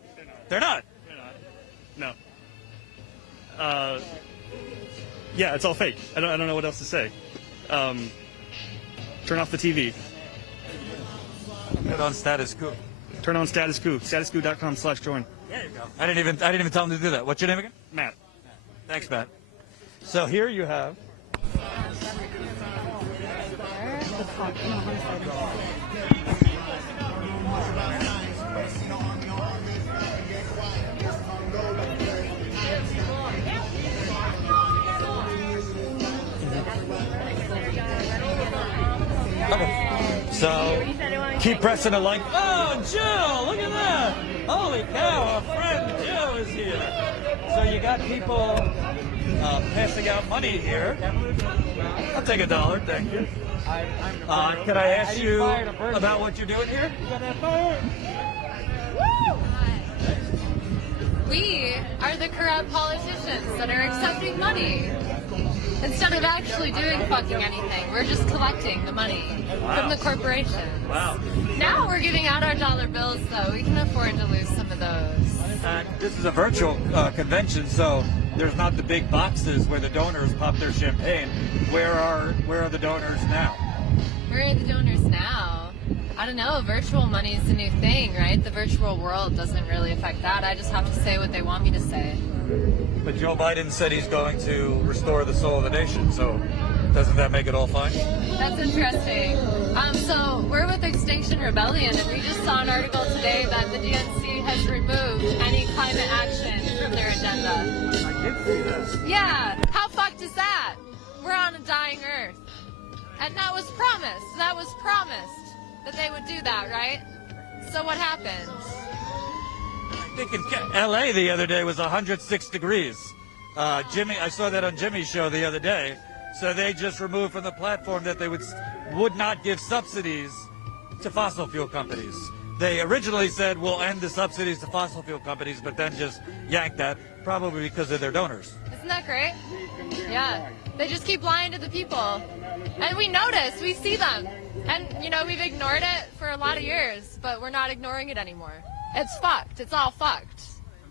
they're not. No. Yeah, it's all fake. I don't know what else to say. Turn off the TV. Put on status quo. Turn on status quo. Statusquo.com/join. There you go. I didn't even tell him to do that. What's your name again? Matt. Thanks, Matt. So here you have. Okay. So keep pressing the like. Oh, Joe, look at that. Holy cow, our friend Joe is here. So you got people passing out money here. I'll take $1, thank you. Can I ask you about what you're doing here? We are the corrupt politicians that are accepting money. Instead of actually doing fucking anything, we're just collecting the money from the corporations. Wow. Now we're giving out our dollar bills, though. We can afford to lose some of those. This is a virtual convention, so there's not the big boxes where the donors pop their champagne. Where are the donors now? Where are the donors now? I don't know, virtual money is the new thing, right? The virtual world doesn't really affect that. I just have to say what they want me to say. But Joe Biden said he's going to restore the soul of the nation, so doesn't that make it all fine? That's interesting. So we're with Extinction Rebellion, and we just saw an article today that the DNC has removed any climate action from their agenda. I did see that. Yeah, how fucked is that? We're on a dying earth. And that was promised. That was promised that they would do that, right? So what happens? I think in LA the other day was 106 degrees. I saw that on Jimmy's show the other day. So they just removed from the platform that they would not give subsidies to fossil fuel companies. They originally said we'll end the subsidies to fossil fuel companies, but then just yanked that, probably because of their donors. Isn't that great? Yeah. They just keep lying to the people. And we notice, we see them. And, you know, we've ignored it for a lot of years, but we're not ignoring it anymore. It's fucked. It's all fucked.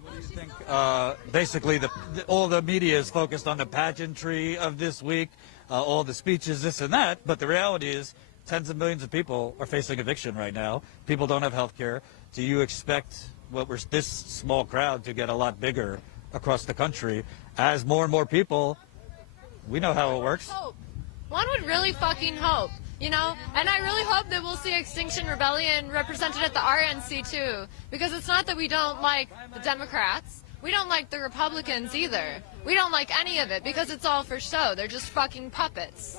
What do you think? Basically, all the media is focused on the pageantry of this week, all the speeches, this and that. But the reality is, tens of millions of people are facing eviction right now. People don't have health care. Do you expect this small crowd to get a lot bigger across the country as more and more people? We know how it works. Hope. One would really fucking hope. You know, and I really hope that we'll see Extinction Rebellion represented at the RNC too, because it's not that we don't like the Democrats, we don't like the Republicans either. We don't like any of it because it's all for show. They're just fucking puppets.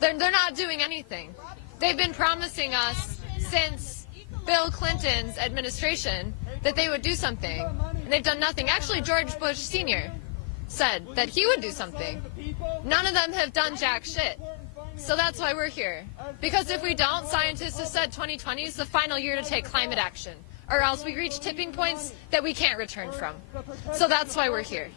They're not doing anything. They've been promising us since Bill Clinton's administration that they would do something, and they've done nothing. Actually, George Bush Sr. said that he would do something. None of them have done jack shit. So that's why we're here. Because if we don't, scientists have said 2020 is the final year to take climate action, or else we reach tipping points that we can't return from. So that's why we're here.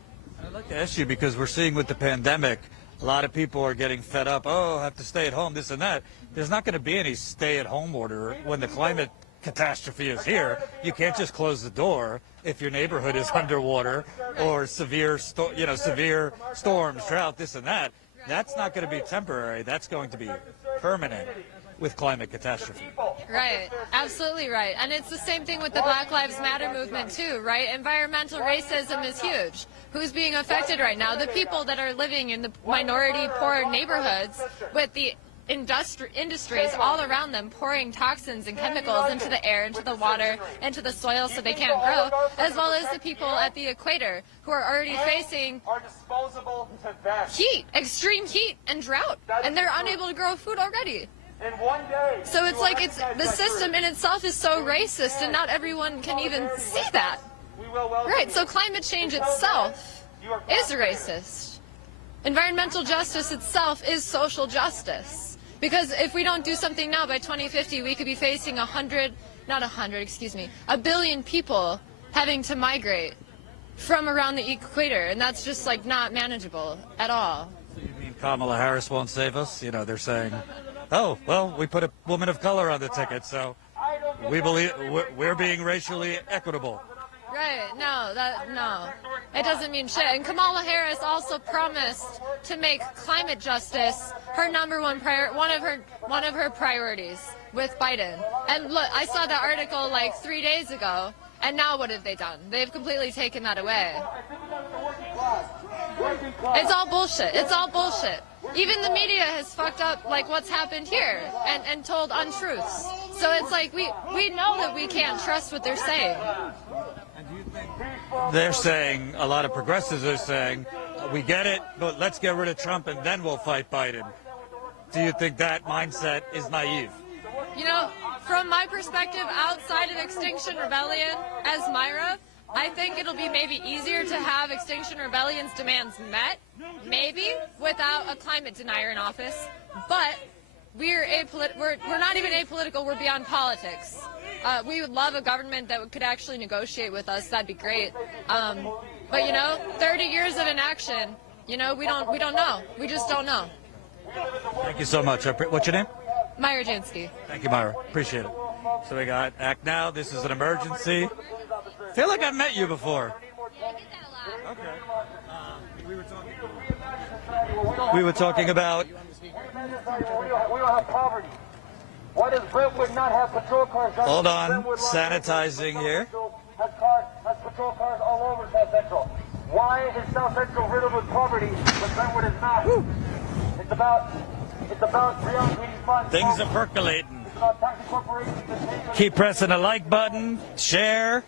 I'd like to ask you, because we're seeing with the pandemic, a lot of people are getting fed up. Oh, I have to stay at home, this and that. There's not going to be any stay-at-home order when the climate catastrophe is here. You can't just close the door if your neighborhood is underwater or severe storms, drought, this and that. That's not going to be temporary. That's going to be permanent with climate catastrophe. Right. Absolutely right. And it's the same thing with the Black Lives Matter movement too, right? Environmental racism is huge. Who's being affected right now? The people that are living in the minority poor neighborhoods with the industries all around them pouring toxins and chemicals into the air, into the water, into the soil so they can't grow, as well as the people at the equator who are already facing heat, extreme heat and drought, and they're unable to grow food already. So it's like the system in itself is so racist, and not everyone can even see that. Right, so climate change itself is racist. Environmental justice itself is social justice. Because if we don't do something now, by 2050, we could be facing a billion people having to migrate from around the equator, and that's just like not manageable at all. So you mean Kamala Harris won't save us? You know, they're saying, oh, well, we put a woman of color on the ticket, so we believe we're being racially equitable. Right, no, it doesn't mean shit. And Kamala Harris also promised to make climate justice her number one one of her priorities with Biden. And look, I saw that article like 3 days ago, and now what have they done? They've completely taken that away. It's all bullshit. It's all bullshit. Even the media has fucked up like what's happened here and told untruths. So it's like we know that we can't trust what they're saying. They're saying, a lot of progressives are saying, we get it, but let's get rid of Trump and then we'll fight Biden. Do you think that mindset is naive? You know, from my perspective, outside of Extinction Rebellion, as Myra, I think it'll be maybe easier to have Extinction Rebellion's demands met, maybe, without a climate denier in office. But we're not even apolitical, we're beyond politics. We would love a government that could actually negotiate with us. That'd be great. But you know, 30 years of inaction, you know, we don't know. We just don't know. Thank you so much. What's your name? Myra Jansky. Thank you, Myra. Appreciate it. So we got Act Now. This is an emergency. Feel like I've met you before. Okay. We were talking about Why does Brentwood not have patrol cars? Hold on, sanitizing here. Has patrol cars all over South Central. Why is South Central riddled with poverty, but Brentwood is not? It's about reallocating funds. Things are percolating. It's about taxing corporations and paying Keep pressing the like button, share,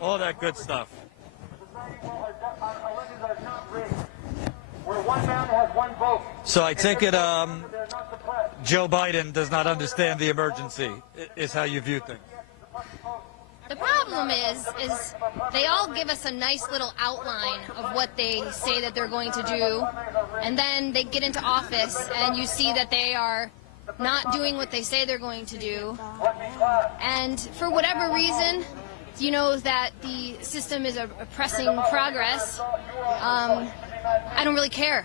all that good stuff. our elections are not rigged. Where one man has one vote. So I take it They're not suppressed. Joe Biden does not understand the emergency, is how you view things. The problem is they all give us a nice little outline of what they say that they're going to do, and then they get into office and you see that they are not doing what they say they're going to do. And for whatever reason, you know that the system is oppressing progress. I don't really care.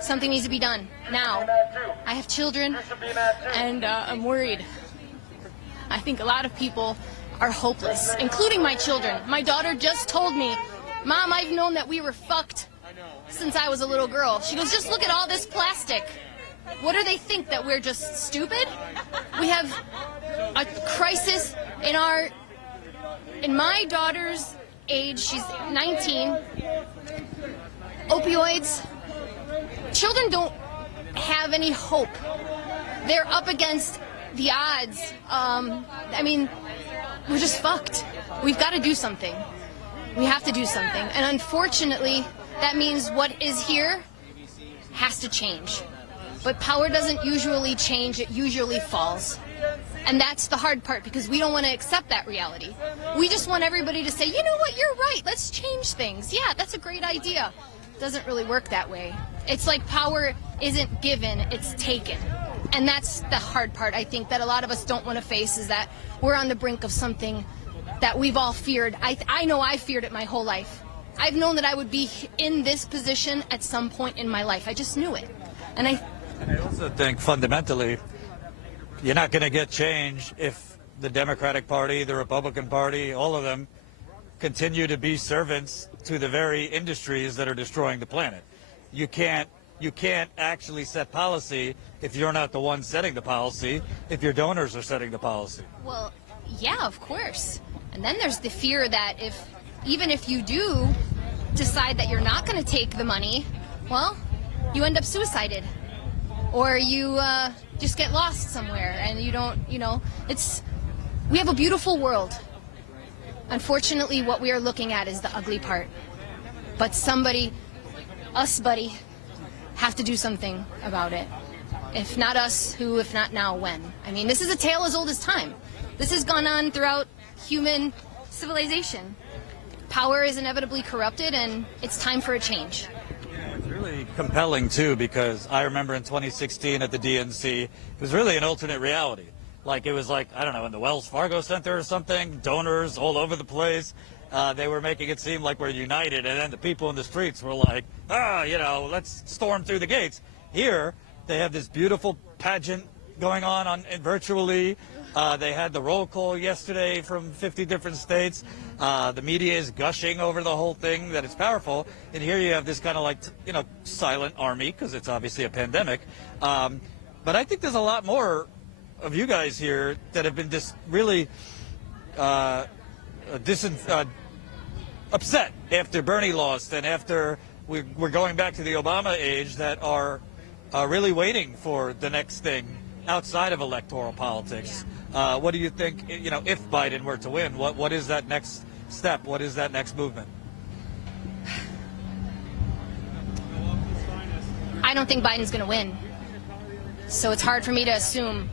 Something needs to be done now. I have children, and I'm worried. I think a lot of people are hopeless, including my children. My daughter just told me, Mom, I've known that we were fucked since I was a little girl. She goes, just look at all this plastic. What do they think, that we're just stupid? We have a crisis in my daughter's age, she's 19, opioids. Children don't have any hope. They're up against the odds. I mean, we're just fucked. We've got to do something. We have to do something. And unfortunately, that means what is here has to change. But power doesn't usually change, it usually falls. And that's the hard part, because we don't want to accept that reality. We just want everybody to say, you know what, you're right, let's change things. Yeah, that's a great idea. It doesn't really work that way. It's like power isn't given, it's taken. And that's the hard part, I think, that a lot of us don't want to face, is that we're on the brink of something that we've all feared. I know I feared it my whole life. I've known that I would be in this position at some point in my life. I just knew it. And I also think fundamentally, you're not going to get change if the Democratic Party, the Republican Party, all of them continue to be servants to the very industries that are destroying the planet. You can't actually set policy if you're not the one setting the policy, if your donors are setting the policy. Well, yeah, of course. And then there's the fear that even if you do decide that you're not going to take the money, well, you end up suicided. Or you just get lost somewhere and you don't, we have a beautiful world. Unfortunately, what we are looking at is the ugly part. But us, buddy, have to do something about it. If not us, who? If not now, when? I mean, this is a tale as old as time. This has gone on throughout human civilization. Power is inevitably corrupted, and it's time for a change. It's really compelling, too, because I remember in 2016 at the DNC, it was really an alternate reality. Like, it was like, I don't know, in the Wells Fargo Center or something, donors all over the place. They were making it seem like we're united, and then the people in the streets were like, let's storm through the gates. Here, they have this beautiful pageant going on virtually. They had the roll call yesterday from 50 different states. The media is gushing over the whole thing, that it's powerful. And here you have this kind of like, silent army, because it's obviously a pandemic. But I think there's a lot more of you guys here that have been really upset after Bernie lost and after we're going back to the Obama age, that are really waiting for the next thing outside of electoral politics. What do you think, if Biden were to win, what is that next step? What is that next movement? I don't think Biden's going to win. So it's hard for me to assume,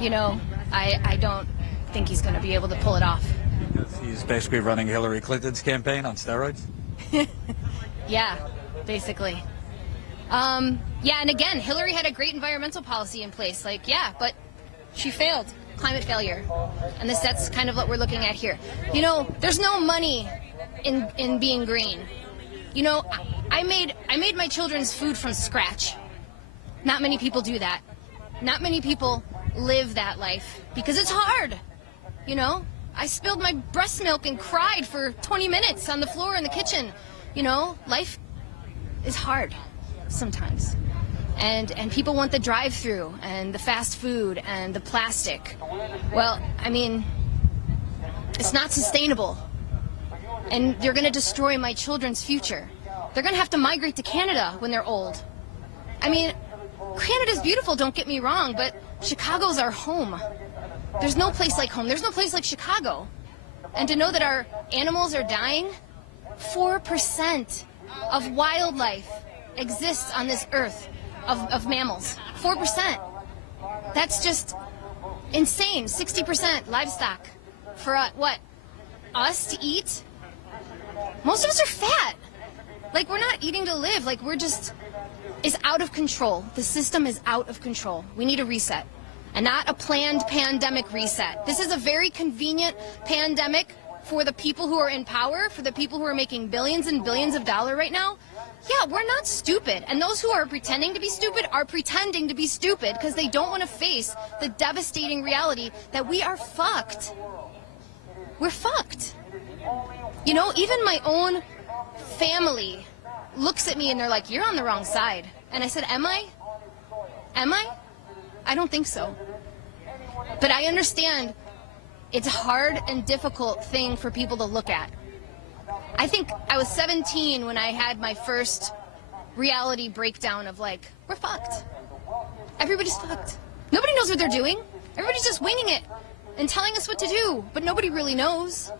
I don't think he's going to be able to pull it off. Because he's basically running Hillary Clinton's campaign on steroids? Yeah, basically. Yeah, and again, Hillary had a great environmental policy in place. But she failed. Climate failure. And that's kind of what we're looking at here. There's no money in being green. I made my children's food from scratch. Not many people do that. Not many people live that life because it's hard. I spilled my breast milk and cried for 20 minutes on the floor in the kitchen. Life is hard sometimes. And people want the drive-through and the fast food and the plastic. Well, I mean, it's not sustainable. And you're going to destroy my children's future. They're going to have to migrate to Canada when they're old. I mean, Canada's beautiful, don't get me wrong, but Chicago's our home. There's no place like home. There's no place like Chicago. And to know that our animals are dying, 4% of wildlife exists on this earth, of mammals. 4%. That's just insane. 60% livestock. For what? Us to eat? Most of us are fat. Like, we're not eating to live. Like, we're just... It's out of control. The system is out of control. We need a reset. And not a planned pandemic reset. This is a very convenient pandemic for the people who are in power, for the people who are making billions and billions of dollars right now. Yeah, we're not stupid. And those who are pretending to be stupid are pretending to be stupid because they don't want to face the devastating reality that we are fucked. We're fucked. You know, even my own family looks at me and they're like, you're on the wrong side. And I said, am I? Am I? I don't think so. But I understand it's a hard and difficult thing for people to look at. I think I was 17 when I had my first reality breakdown of like, we're fucked. Everybody's fucked. Nobody knows what they're doing. Everybody's just winging it and telling us what to do, but nobody really knows.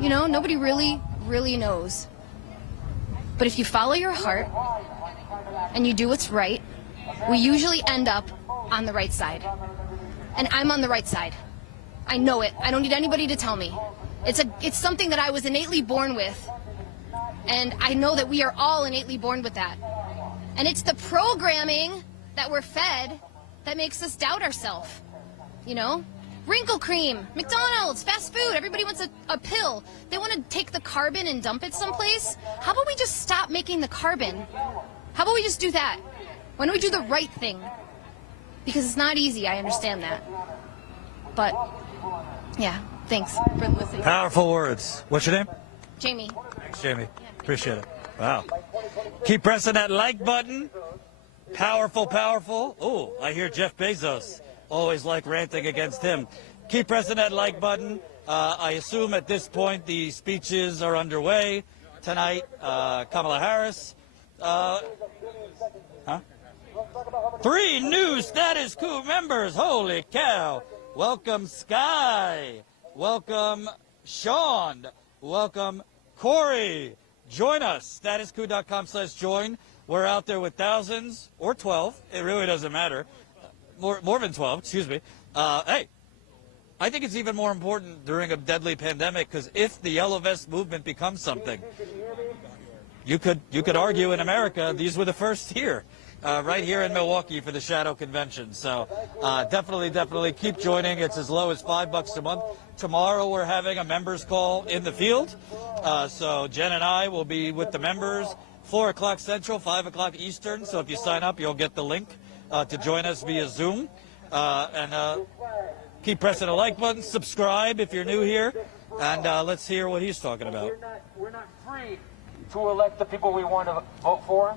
You know, nobody really knows. But if you follow your heart and you do what's right, we usually end up on the right side. And I'm on the right side. I know it. I don't need anybody to tell me. It's something that I was innately born with. And I know that we are all innately born with that. And it's the programming that we're fed that makes us doubt ourselves. You know? Wrinkle cream, McDonald's, fast food, everybody wants a pill. They want to take the carbon and dump it someplace. How about we just stop making the carbon? How about we just do that? Why don't we do the right thing? Because it's not easy, I understand that. But, yeah, thanks for listening. Powerful words. What's your name? Jamie. Thanks, Jamie. Appreciate it. Wow. Keep pressing that like button. Powerful, powerful. Oh, I hear Jeff Bezos. Always like ranting against him. Keep pressing that like button. I assume at this point the speeches are underway. Tonight, Kamala Harris. 3 new status quo members. Holy cow. Welcome, Sky. Welcome, Sean. Welcome, Corey. Join us. Statusquo.com/join. We're out there with thousands or 12. It really doesn't matter. More than 12, excuse me. Hey, I think it's even more important during a deadly pandemic because if the Yellow Vest movement becomes something, you could argue in America these were the first here, right here in Milwaukee for the Shadow Convention. So definitely keep joining. It's as low as $5 a month. Tomorrow we're having a members call in the field. So Jen and I will be with the members, 4 o'clock Central, 5 o'clock Eastern. So if you sign up, you'll get the link to join us via Zoom. And keep pressing the like button, subscribe if you're new here, and let's hear what he's talking about. We're not free to elect the people we want to vote for.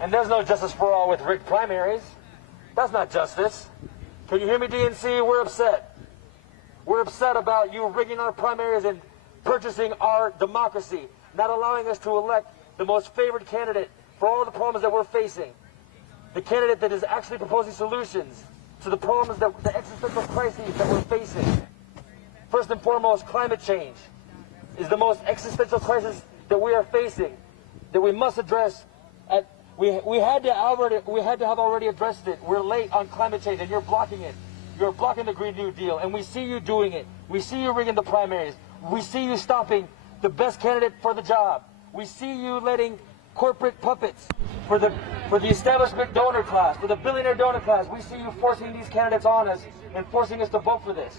And there's no justice for all with rigged primaries. That's not justice. Can you hear me, DNC? We're upset. We're upset about you rigging our primaries and purchasing our democracy, not allowing us to elect the most favored candidate for all the problems that we're facing. The candidate that is actually proposing solutions to the problems, the existential crises that we're facing. First and foremost, climate change is the most existential crisis that we are facing, that we must address. We had to have already addressed it. We're late on climate change, and you're blocking it. You're blocking the Green New Deal, and we see you doing it. We see you rigging the primaries. We see you stopping the best candidate for the job. We see you letting corporate puppets for the establishment donor class, for the billionaire donor class. We see you forcing these candidates on us and forcing us to vote for this,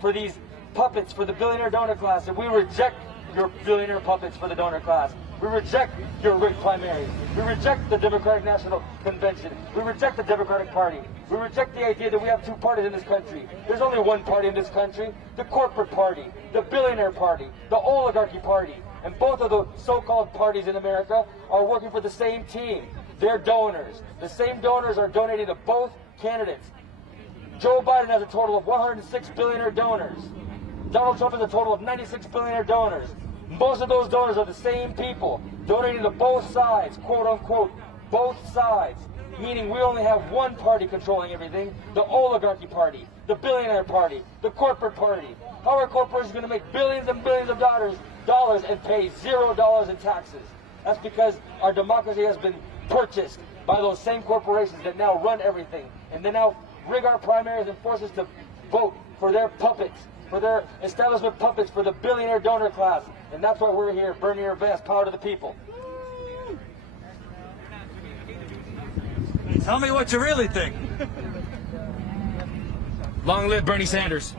for these puppets for the billionaire donor class. And we reject your billionaire puppets for the donor class. We reject your rigged primaries. We reject the Democratic National Convention. We reject the Democratic Party. We reject the idea that we have 2 parties in this country. There's only one party in this country, the corporate party, the billionaire party, the oligarchy party. And both of the so-called parties in America are working for the same team. their donors. The same donors are donating to both candidates. Joe Biden has a total of 106 billionaire donors. Donald Trump has a total of 96 billionaire donors. Most of those donors are the same people, donating to both sides, quote unquote, both sides. Meaning we only have one party controlling everything, the oligarchy party, the billionaire party, the corporate party. How are corporations going to make billions and billions of dollars and pay $0 in taxes? That's because our democracy has been purchased by those same corporations that now run everything. And they now rig our primaries and force us to vote for their puppets, for their establishment puppets, for the billionaire donor class. And that's why we're here, burning your vest, power to the people. Tell me what you really think. Long live Bernie Sanders.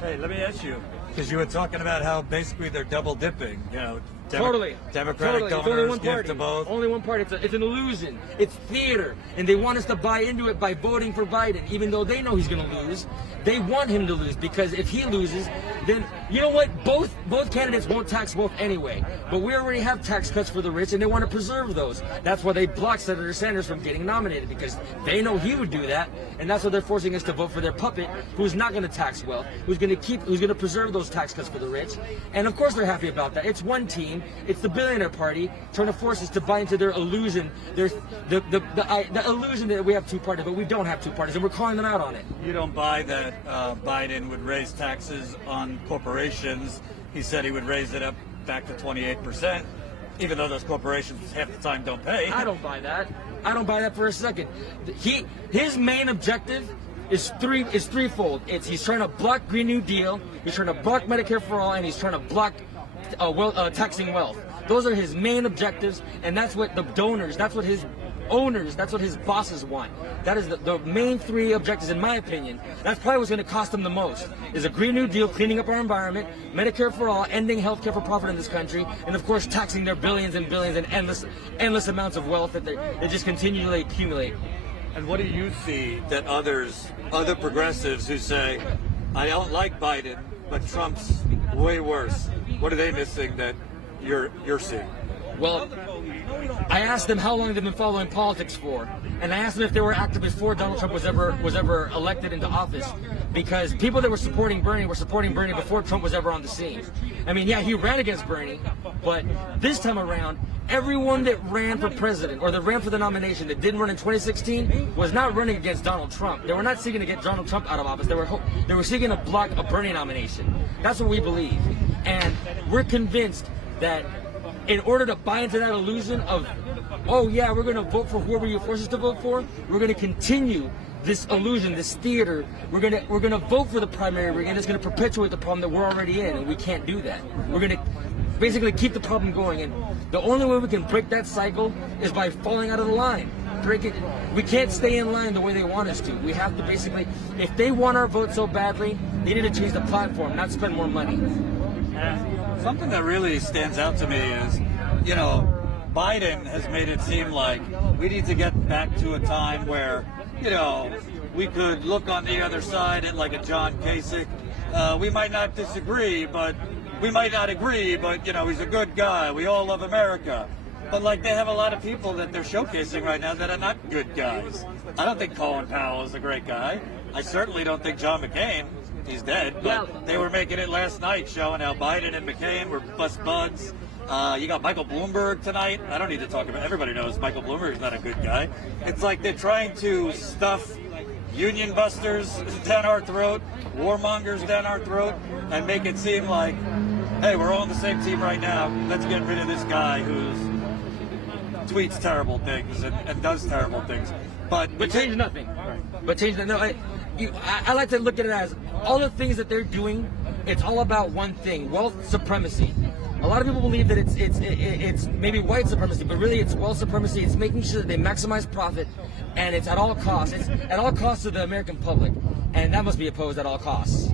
Hey, let me ask you, because you were talking about how basically they're double dipping. You know, Totally. Democratic Totally. It's only donors one give party. to both. Only one party. It's an illusion. It's theater. And they want us to buy into it by voting for Biden, even though they know he's going to lose. They want him to lose because if he loses, then, you know what? Both candidates won't tax wealth anyway. But we already have tax cuts for the rich, and they want to preserve those. That's why they blocked Senator Sanders from getting nominated, because they know he would do that. And that's why they're forcing us to vote for their puppet, who's not going to tax wealth, who's going to preserve those tax cuts for the rich. And of course they're happy about that. It's one team. It's the billionaire party trying to force us to buy into their illusion. There's the illusion that we have two parties, but we don't have two parties, and we're calling them out on it. You don't buy that Biden would raise taxes on corporations. He said he would raise it up back to 28%, even though those corporations half the time don't pay. I don't buy that. I don't buy that for a second. His main objective is threefold. He's trying to block Green New Deal, he's trying to block Medicare for All, and he's trying to block taxing wealth. Those are his main objectives, and that's what the donors, that's what his owners, that's what his bosses want. That is the main three objectives, in my opinion. That's probably what's going to cost them the most, is a Green New Deal, cleaning up our environment, Medicare for All, ending healthcare for profit in this country, and of course taxing their billions and billions and endless amounts of wealth that they just continually accumulate. And what do you see that other progressives who say, I don't like Biden, but Trump's way worse? What are they missing that you're seeing? Well, I asked them how long they've been following politics for, and I asked them if they were active before Donald Trump was ever elected into office, because people that were supporting Bernie before Trump was ever on the scene. I mean, yeah, he ran against Bernie, but this time around, everyone that ran for president or that ran for the nomination that didn't run in 2016 was not running against Donald Trump. They were not seeking to get Donald Trump out of office. They were seeking to block a Bernie nomination. That's what we believe, and we're convinced that in order to buy into that illusion of, oh yeah, we're going to vote for whoever you force us to vote for, we're going to continue this illusion, this theater. We're going to vote for the primary, and it's going to perpetuate the problem that we're already in, and we can't do that. We're going to basically keep the problem going, and the only way we can break that cycle is by falling out of the line. Break it. We can't stay in line the way they want us to. We have to basically, if they want our vote so badly, they need to change the platform, not spend more money. Something that really stands out to me is, you know, Biden has made it seem like we need to get back to a time where, you know, we could look on the other side at like a John Kasich. We might not disagree, but we might not agree, but, you know, he's a good guy. We all love America. But, like, they have a lot of people that they're showcasing right now that are not good guys. I don't think Colin Powell is a great guy. I certainly don't think John McCain, he's dead, but they were making it last night showing how Biden and McCain were best buds. You got Michael Bloomberg tonight. I don't need to talk about, everybody knows Michael Bloomberg is not a good guy. It's like they're trying to stuff union busters down our throat, warmongers down our throat, and make it seem like, hey, we're all on the same team right now. Let's get rid of this guy who tweets terrible things and does terrible things. But change nothing. But change nothing. No, I like to look at it as all the things that they're doing. It's all about one thing: wealth supremacy. A lot of people believe that it's maybe white supremacy, but really it's wealth supremacy. It's making sure that they maximize profit, and it's at all costs. It's at all costs to the American public, and that must be opposed at all costs.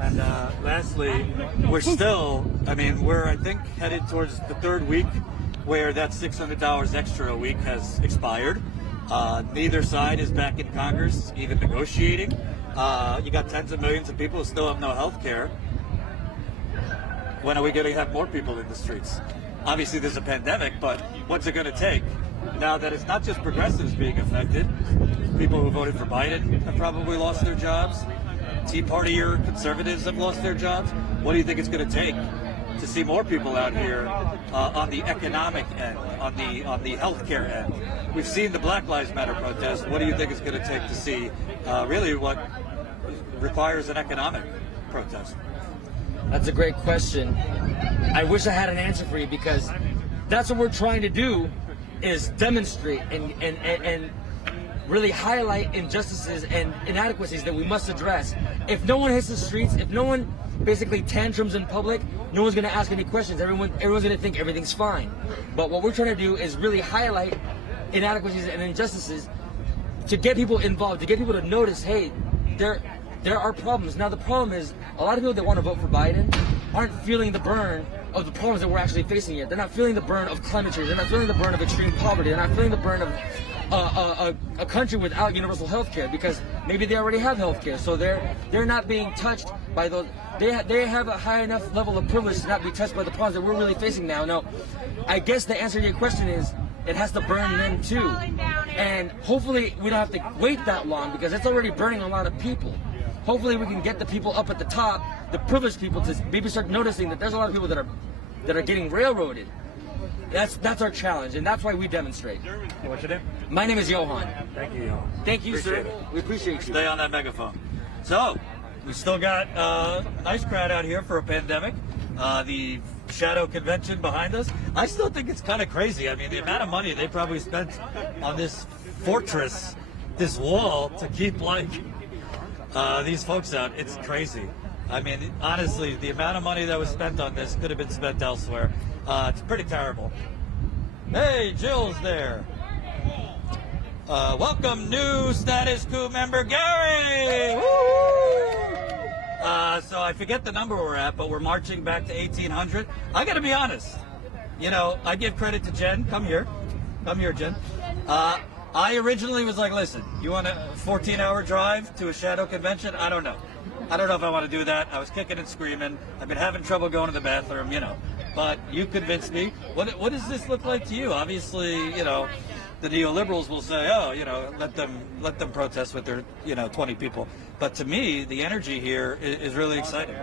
And lastly, we're still, we're, I think, headed towards the third week where that $600 extra a week has expired. Neither side is back in Congress, even negotiating. You got tens of millions of people who still have no health care. When are we going to have more people in the streets? Obviously, there's a pandemic, but what's it going to take? now that it's not just progressives being affected. People who voted for Biden have probably lost their jobs. Tea Party or conservatives have lost their jobs. What do you think it's going to take to see more people out here on the economic end, on the healthcare end? We've seen the Black Lives Matter protest. What do you think it's going to take to see really what requires an economic protest? That's a great question. I wish I had an answer for you, because that's what we're trying to do, is demonstrate and really highlight injustices and inadequacies that we must address. If no one hits the streets, if no one basically tantrums in public, no one's going to ask any questions. Everyone's going to think everything's fine. But what we're trying to do is really highlight inadequacies and injustices to get people involved, to get people to notice, hey, there are problems. Now the problem is, a lot of people that want to vote for Biden aren't feeling the burn of the problems that we're actually facing yet. They're not feeling the burn of climate change. They're not feeling the burn of extreme poverty. They're not feeling the burn of a country without universal health care, because maybe they already have health care, so they're not being touched by those. They have a high enough level of privilege to not be touched by the problems that we're really facing now. Now, I guess the answer to your question is, it has to burn them too, and hopefully we don't have to wait that long, because it's already burning a lot of people. Hopefully we can get the people up at the top, the privileged people, to maybe start noticing that there's a lot of people that are getting railroaded. That's our challenge, and that's why we demonstrate. What's your name? My name is Johan. Thank you, Johan. Thank you, Appreciate sir. it. We appreciate you. Stay on that megaphone. So, we still got a nice crowd out here for a pandemic. The shadow convention behind us. I still think it's kind of crazy. I mean, the amount of money they probably spent on this fortress, this wall, to keep these folks out, it's crazy. I mean, honestly, the amount of money that was spent on this could have been spent elsewhere. It's pretty terrible. Hey, Jill's there. Welcome, new Status Quo member Gary. Woo! So I forget the number we're at, but we're marching back to 1800. I got to be honest. You know, I give credit to Jen. Come here, Jen. I originally was like, listen, you want a 14-hour drive to a shadow convention? I don't know if I want to do that. I was kicking and screaming. I've been having trouble going to the bathroom, you know. But you convinced me. What does this look like to you? Obviously, you know, the neoliberals will say, oh, you know, let them protest with their, 20 people. But to me, the energy here is really exciting.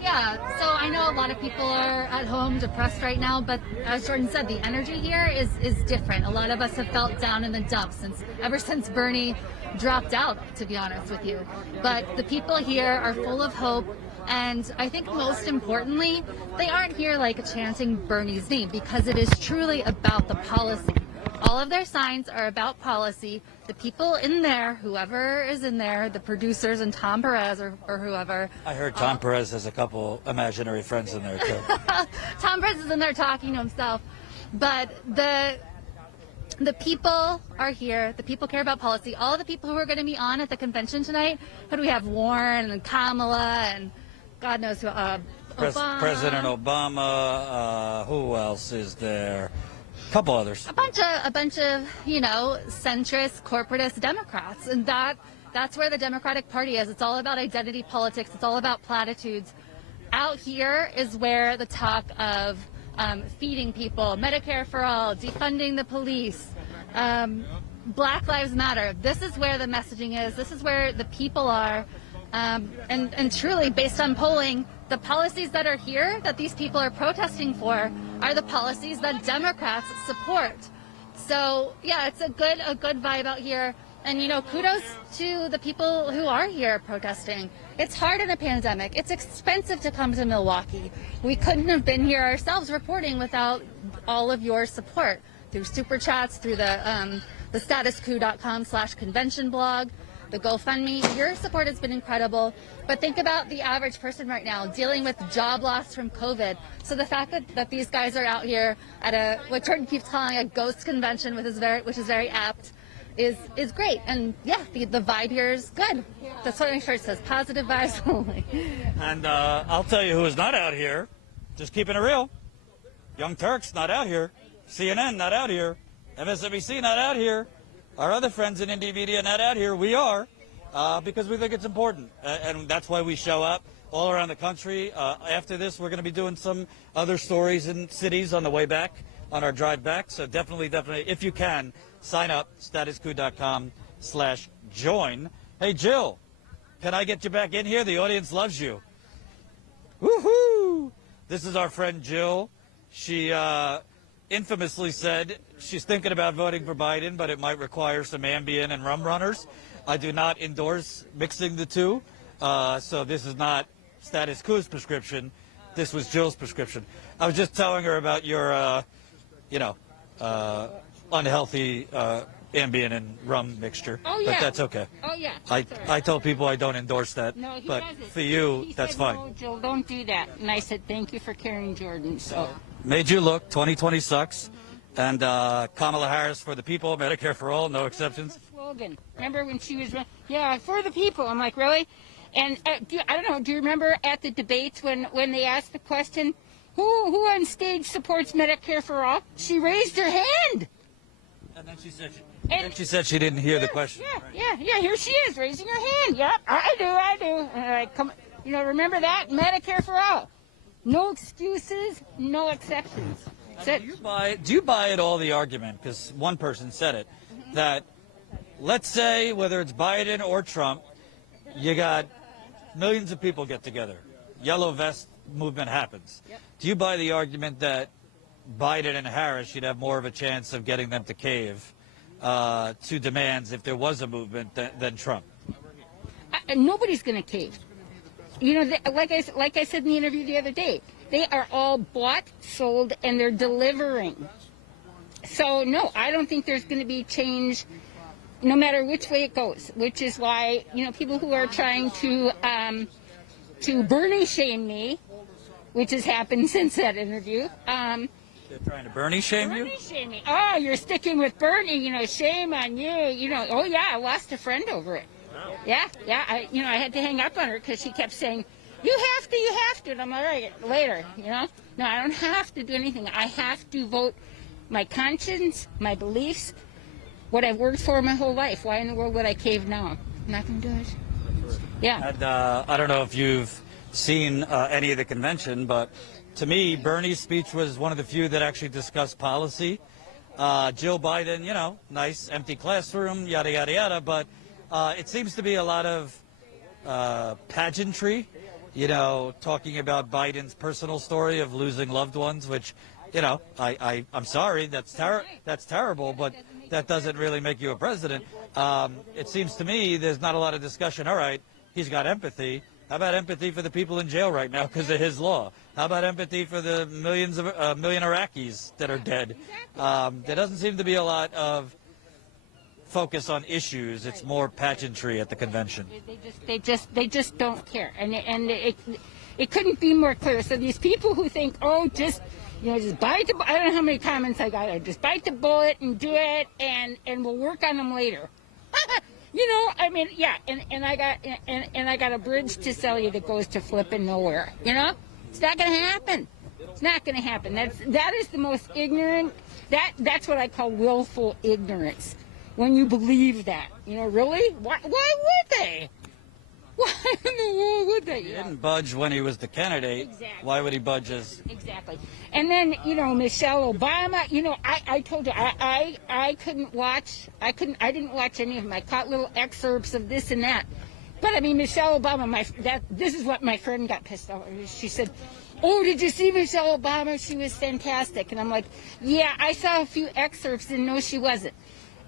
Yeah, so I know a lot of people are at home depressed right now, but as Jordan said, the energy here is different. A lot of us have felt down in the dumps ever since Bernie dropped out, to be honest with you. But the people here are full of hope, and I think most importantly, they aren't here like chanting Bernie's name, because it is truly about the policy. All of their signs are about policy. The people in there, whoever is in there, the producers and Tom Perez or whoever. I heard Tom Perez has a couple imaginary friends in there, too. Tom Perez is in there talking to himself. But the people are here. The people care about policy. All of the people who are going to be on at the convention tonight, who do we have? Warren and Kamala and God knows who, Obama. President Obama. Who else is there? Couple others. A bunch of centrist, corporatist Democrats, and that's where the Democratic Party is. It's all about identity politics. It's all about platitudes. Out here is where the talk of feeding people, Medicare for all, defunding the police, Black Lives Matter. This is where the messaging is. This is where the people are. And truly, based on polling, the policies that are here, that these people are protesting for, are the policies that Democrats support. So yeah, it's a good vibe out here. And kudos to the people who are here protesting. It's hard in a pandemic. It's expensive to come to Milwaukee. We couldn't have been here ourselves reporting without all of your support through super chats, through the statusquo.com/convention blog, the GoFundMe. Your support has been incredible. But think about the average person right now dealing with job loss from COVID. So the fact that these guys are out here at what Jordan keeps calling a ghost convention, which is very apt, is great. And yeah, the vibe here is good. That's what my shirt says, positive vibes only. And I'll tell you who is not out here, just keeping it real. Young Turks not out here. CNN not out here. MSNBC not out here. Our other friends in indie media not out here. We are, because we think it's important. And that's why we show up all around the country. After this, we're going to be doing some other stories in cities on the way back on our drive back. So definitely, if you can, sign up, statuscoup.com/join. Hey, Jill, can I get you back in here? The audience loves you. Woohoo! This is our friend Jill. She infamously said she's thinking about voting for Biden, but it might require some Ambien and rum runners. I do not endorse mixing the two. So this is not Status Quo's prescription. This was Jill's prescription. I was just telling her about your, unhealthy Ambien and rum mixture. Oh, yeah. But that's okay. Oh, yeah. I tell people I don't endorse that. No, he but doesn't. for you, He that's said, fine. No, Jill, don't do that. And I said, thank you for carrying Jordan. So Made you look. 2020 sucks. And Kamala Harris for the people, Medicare for all, no exceptions. slogan. Remember when she was, for the people. I'm like, really? And I don't know, do you remember at the debates when they asked the question, who on stage supports Medicare for all? She raised her hand. And then she said she didn't hear the question. Yeah, here she is raising her hand. Yep, I do. And I come, remember that? Medicare for all. No excuses, no exceptions. Do you buy it all, the argument, because one person said it, that let's say whether it's Biden or Trump, you got millions of people get together. Yellow vest movement happens. Yep. Do you buy the argument that Biden and Harris should have more of a chance of getting them to cave to demands if there was a movement than Trump? Nobody's going to cave. Like I said in the interview the other day, they are all bought, sold, and they're delivering. So, no, I don't think there's going to be change no matter which way it goes, which is why, people who are trying to Bernie shame me, which has happened since that interview. They're trying to Bernie shame you? Bernie shame me. Oh, you're sticking with Bernie, shame on you. Oh, yeah, I lost a friend over it. Yeah, I had to hang up on her because she kept saying, you have to, and I'm all right, later, No, I don't have to do anything. I have to vote my conscience, my beliefs, what I've worked for my whole life. Why in the world would I cave now? I'm not going to do it. Yeah. And I don't know if you've seen any of the convention, but to me, Bernie's speech was one of the few that actually discussed policy. Jill Biden, nice empty classroom, yada, yada, yada, but it seems to be a lot of pageantry, talking about Biden's personal story of losing loved ones, which, I'm sorry, that's terrible, but that doesn't really make you a president. It seems to me there's not a lot of discussion. All right, he's got empathy. How about empathy for the people in jail right now because of his law? How about empathy for the million Iraqis that are dead? There doesn't seem to be a lot of focus on issues. It's more pageantry at the convention. They just don't care, and it couldn't be more clear. So these people who think, just bite the, I don't know how many comments I got. Just bite the bullet and do it, and we'll work on them later. And I got a bridge to sell you that goes to flipping nowhere. It's not going to happen. It's not going to happen. That is the most ignorant. That's what I call willful ignorance. When you believe that, really? Why would they? Why in the world would they? He didn't budge when he was the candidate. Exactly. Why would he budge as? Exactly. And then, Michelle Obama, I told you, I couldn't watch, I didn't watch any of them. I caught little excerpts of this and that. But Michelle Obama, this is what my friend got pissed off. She said, oh, did you see Michelle Obama? She was fantastic. And I'm like, yeah, I saw a few excerpts and no, she wasn't.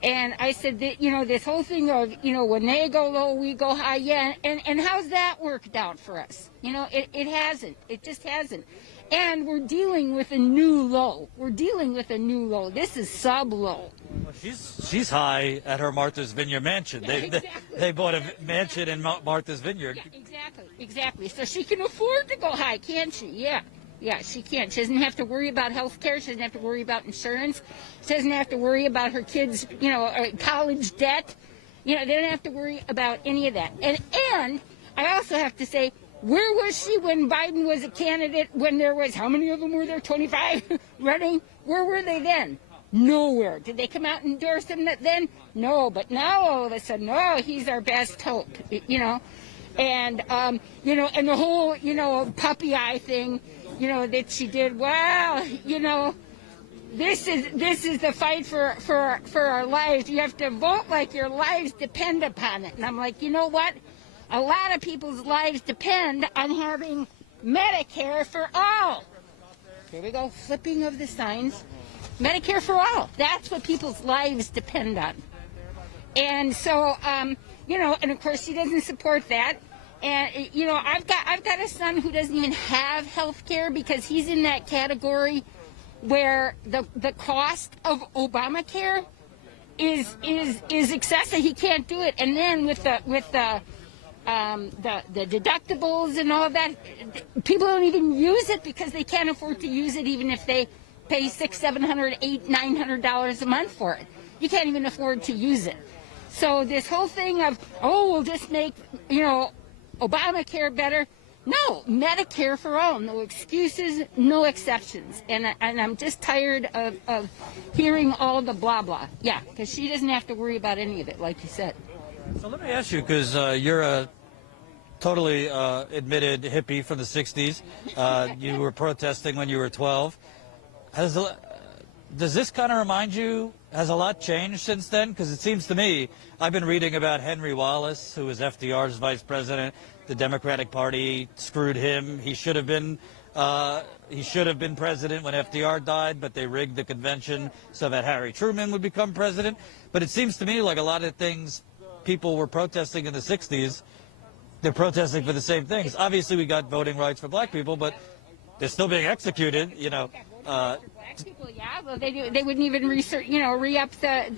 And I said that, this whole thing of, when they go low, we go high. Yeah. And how's that worked out for us? It hasn't. It just hasn't. And we're dealing with a new low. This is sub-low. Well, she's high at her Martha's Vineyard mansion. They bought a mansion in Martha's Vineyard. Yeah, exactly. So she can afford to go high, can't she? Yeah. Yeah, she can. She doesn't have to worry about health care. She doesn't have to worry about insurance. She doesn't have to worry about her kids, college debt. They don't have to worry about any of that. And I also have to say, where was she when Biden was a candidate, when there was, how many of them were there, 25 running? Where were they then? Nowhere. Did they come out and endorse him then? No, but now all of a sudden, he's our best hope, And, and the whole, puppy eye thing, that she did, well, this is the fight for our lives. You have to vote like your lives depend upon it. And I'm like, you know what? A lot of people's lives depend on having Medicare for all. Here we go, flipping of the signs. Medicare for all. That's what people's lives depend on. And so, you know, and of course she doesn't support that. And, you know, I've got a son who doesn't even have health care because he's in that category where the cost of Obamacare is excessive. He can't do it. And then with the deductibles and all that, people don't even use it because they can't afford to use it even if they pay $600, $700, $800, $900 a month for it. You can't even afford to use it. So this whole thing of, oh, we'll just make, you know, Obamacare better. No, Medicare for all. No excuses, no exceptions. And I'm just tired of hearing all the blah, blah. Yeah, because she doesn't have to worry about any of it, like you said. So let me ask you, because you're a totally admitted hippie from the 60s. You were protesting when you were 12. Does this kind of remind you, has a lot changed since then? Because it seems to me, I've been reading about Henry Wallace, who was FDR's vice president. The Democratic Party screwed him. He should have been president when FDR died, but they rigged the convention so that Harry Truman would become president. But it seems to me like a lot of things people were protesting in the 60s, they're protesting for the same things. Obviously, we got voting rights for black people, but they're still being executed, you know. Black people, yeah, well, they wouldn't even research, you know, re-up that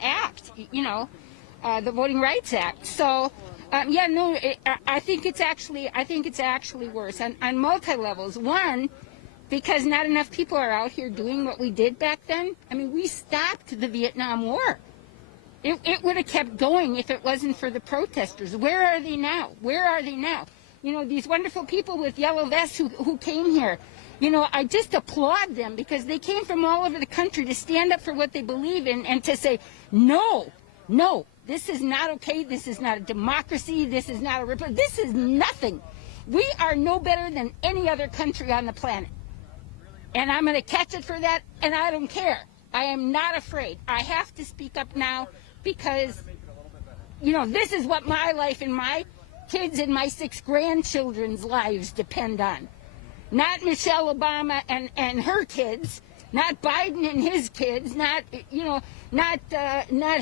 act, you know, the Voting Rights Act. So, yeah, no, I think it's actually worse on multi levels. One, because not enough people are out here doing what we did back then. I mean, we stopped the Vietnam War. It would have kept going if it wasn't for the protesters. Where are they now? Where are they now? You know, these wonderful people with yellow vests who came here. You know, I just applaud them because they came from all over the country to stand up for what they believe in and to say, no, this is not okay. This is not a democracy. This is not a republic. This is nothing. We are no better than any other country on the planet. And I'm going to catch it for that, and I don't care. I am not afraid. I have to speak up now because, you know, this is what my life and my kids and my 6 grandchildren's lives depend on. Not Michelle Obama and her kids, not Biden and his kids, not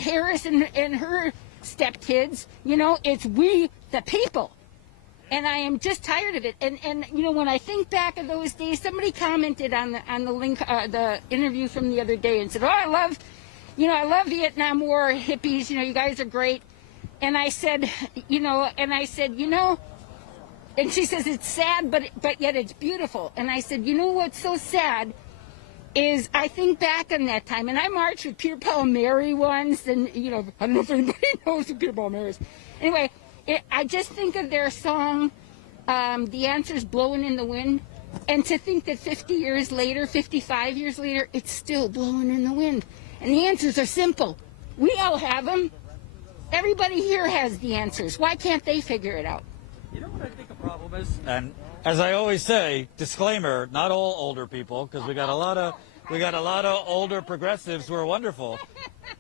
Harris and her stepkids. You know, it's we, the people. And I am just tired of it. And you know, when I think back of those days, somebody commented on the link, the interview from the other day and said, oh, I love Vietnam War hippies. You know, you guys are great. And I said, and she says, it's sad, but yet it's beautiful. And I said, you know what's so sad is I think back on that time, and I marched with Peter Paul and Mary once, and, you know, I don't know if anybody knows who Peter Paul and Mary is. Anyway, I just think of their song, The Answer's Blowing in the Wind, and to think that 50 years later, 55 years later, it's still blowing in the wind. And the answers are simple. We all have them. Everybody here has the answers. Why can't they figure it out? You know what I think the problem is? And as I always say, disclaimer, not all older people, because we got a lot of older progressives who are wonderful.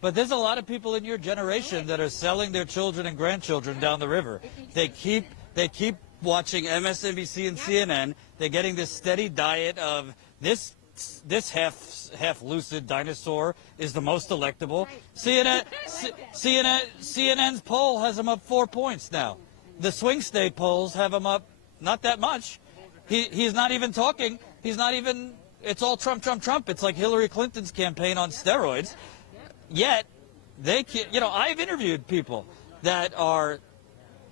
But there's a lot of people in your generation that are selling their children and grandchildren down the river. They keep watching MSNBC and CNN. They're getting this steady diet of this half lucid dinosaur is the most electable. CNN's poll has them up 4 points now. The swing state polls have him up not that much. He's not even talking. He's not even, it's all Trump, Trump, Trump. It's like Hillary Clinton's campaign on steroids. Yet, I've interviewed people that are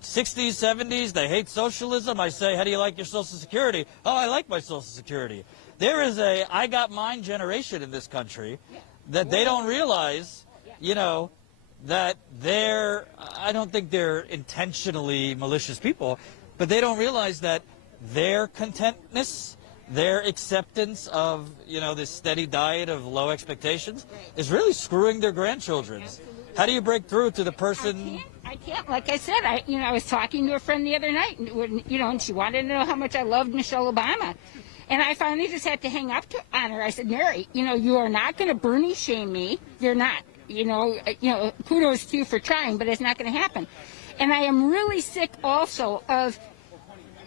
60s, 70s. They hate socialism. I say, how do you like your Social Security? Oh, I like my Social Security. There is a I got mine generation in this country that they don't realize, you know, that I don't think they're intentionally malicious people, but they don't realize that their contentness, their acceptance of, you know, this steady diet of low expectations is really screwing their grandchildren. How do you break through to the person? I can't. Like I said, I was talking to a friend the other night, and she wanted to know how much I loved Michelle Obama. And I finally just had to hang up on her. I said, Mary, you are not going to Bernie shame me. You're not. Kudos to you for trying, but it's not going to happen. And I am really sick also of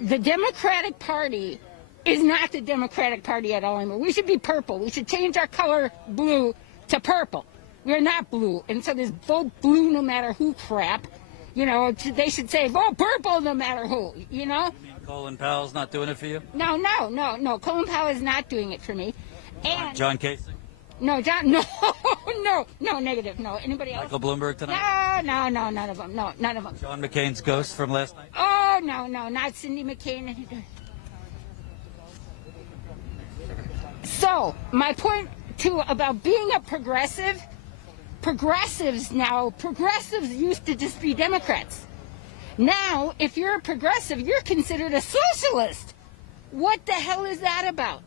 the Democratic Party is not the Democratic Party at all anymore. We should be purple. We should change our color blue to purple. We're not blue. And so this vote blue no matter who crap, they should say vote purple no matter who, You mean Colin Powell's not doing it for you? No. Colin Powell is not doing it for me. And John Kasich? No, John, no, negative, no. Anybody else? Michael Bloomberg tonight? No, none of them. No, none of them. John McCain's ghost from last night? Oh, no, not Cindy McCain. So, my point, too, about being a progressive, progressives used to just be Democrats. Now, if you're a progressive, you're considered a socialist. What the hell is that about?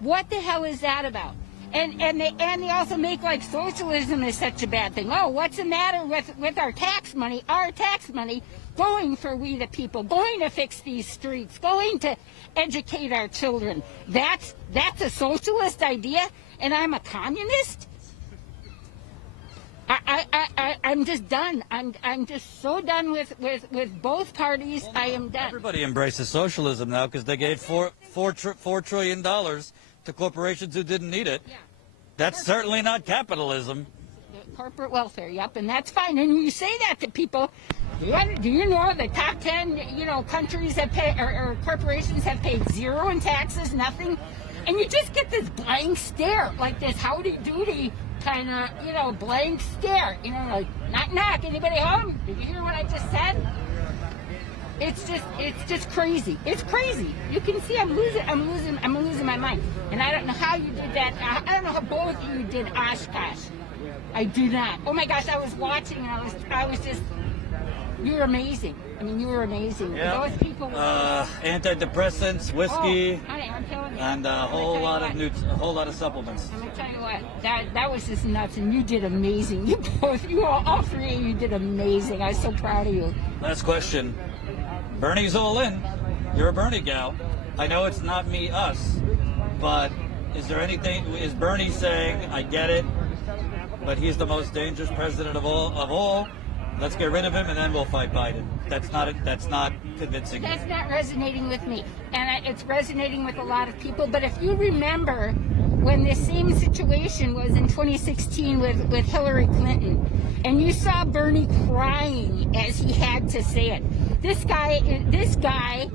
What the hell is that about? And they also make like socialism is such a bad thing. Oh, what's the matter with our tax money? Our tax money going for we the people, going to fix these streets, going to educate our children. That's a socialist idea, and I'm a communist? I'm just done. I'm just so done with both parties. Well, I am done. Everybody embraces socialism now because they gave $4 trillion to corporations who didn't need it. Yeah. That's certainly not capitalism. Corporate welfare, yep, and that's fine. And when you say that to people, do you know the top 10, countries have paid, or corporations have paid zero in taxes, nothing? And you just get this blank stare, like this howdy-doody kind of, blank stare. Like, knock, knock, anybody home? Did you hear what I just said? It's just crazy. It's crazy. You can see I'm losing my mind. And I don't know how you did that. I don't know how both of you did Oshkosh. I do not. Oh my gosh, I was watching and I was just, you were amazing. I mean, you were amazing. Yeah. Those people were Antidepressants, whiskey, honey, I'm telling you. and a whole lot of supplements. I'm gonna tell you what, that was just nuts, and you did amazing. All three of you did amazing. I was so proud of you. Last question. Bernie's all in. You're a Bernie gal. I know it's not me, us, but is Bernie saying, I get it, but he's the most dangerous president of all. Let's get rid of him and then we'll fight Biden. That's not convincing. That's not resonating with me, and it's resonating with a lot of people. But if you remember when this same situation was in 2016 with Hillary Clinton, and you saw Bernie crying as he had to say it. This guy,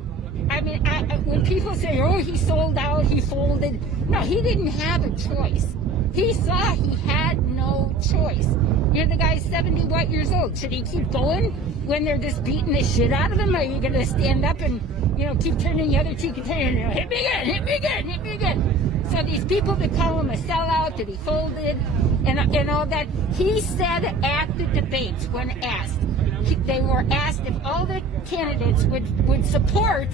I mean, when people say, oh, he sold out, he folded, no, he didn't have a choice. He saw he had no choice. The guy's 70 years old. Should he keep going when they're just beating the shit out of him? Are you going to stand up and, keep turning the other cheek and saying, hit me again, hit me again, hit me again? So these people that call him a sellout, that he folded, and all that, he said at the debates when asked, they were asked if all the candidates would support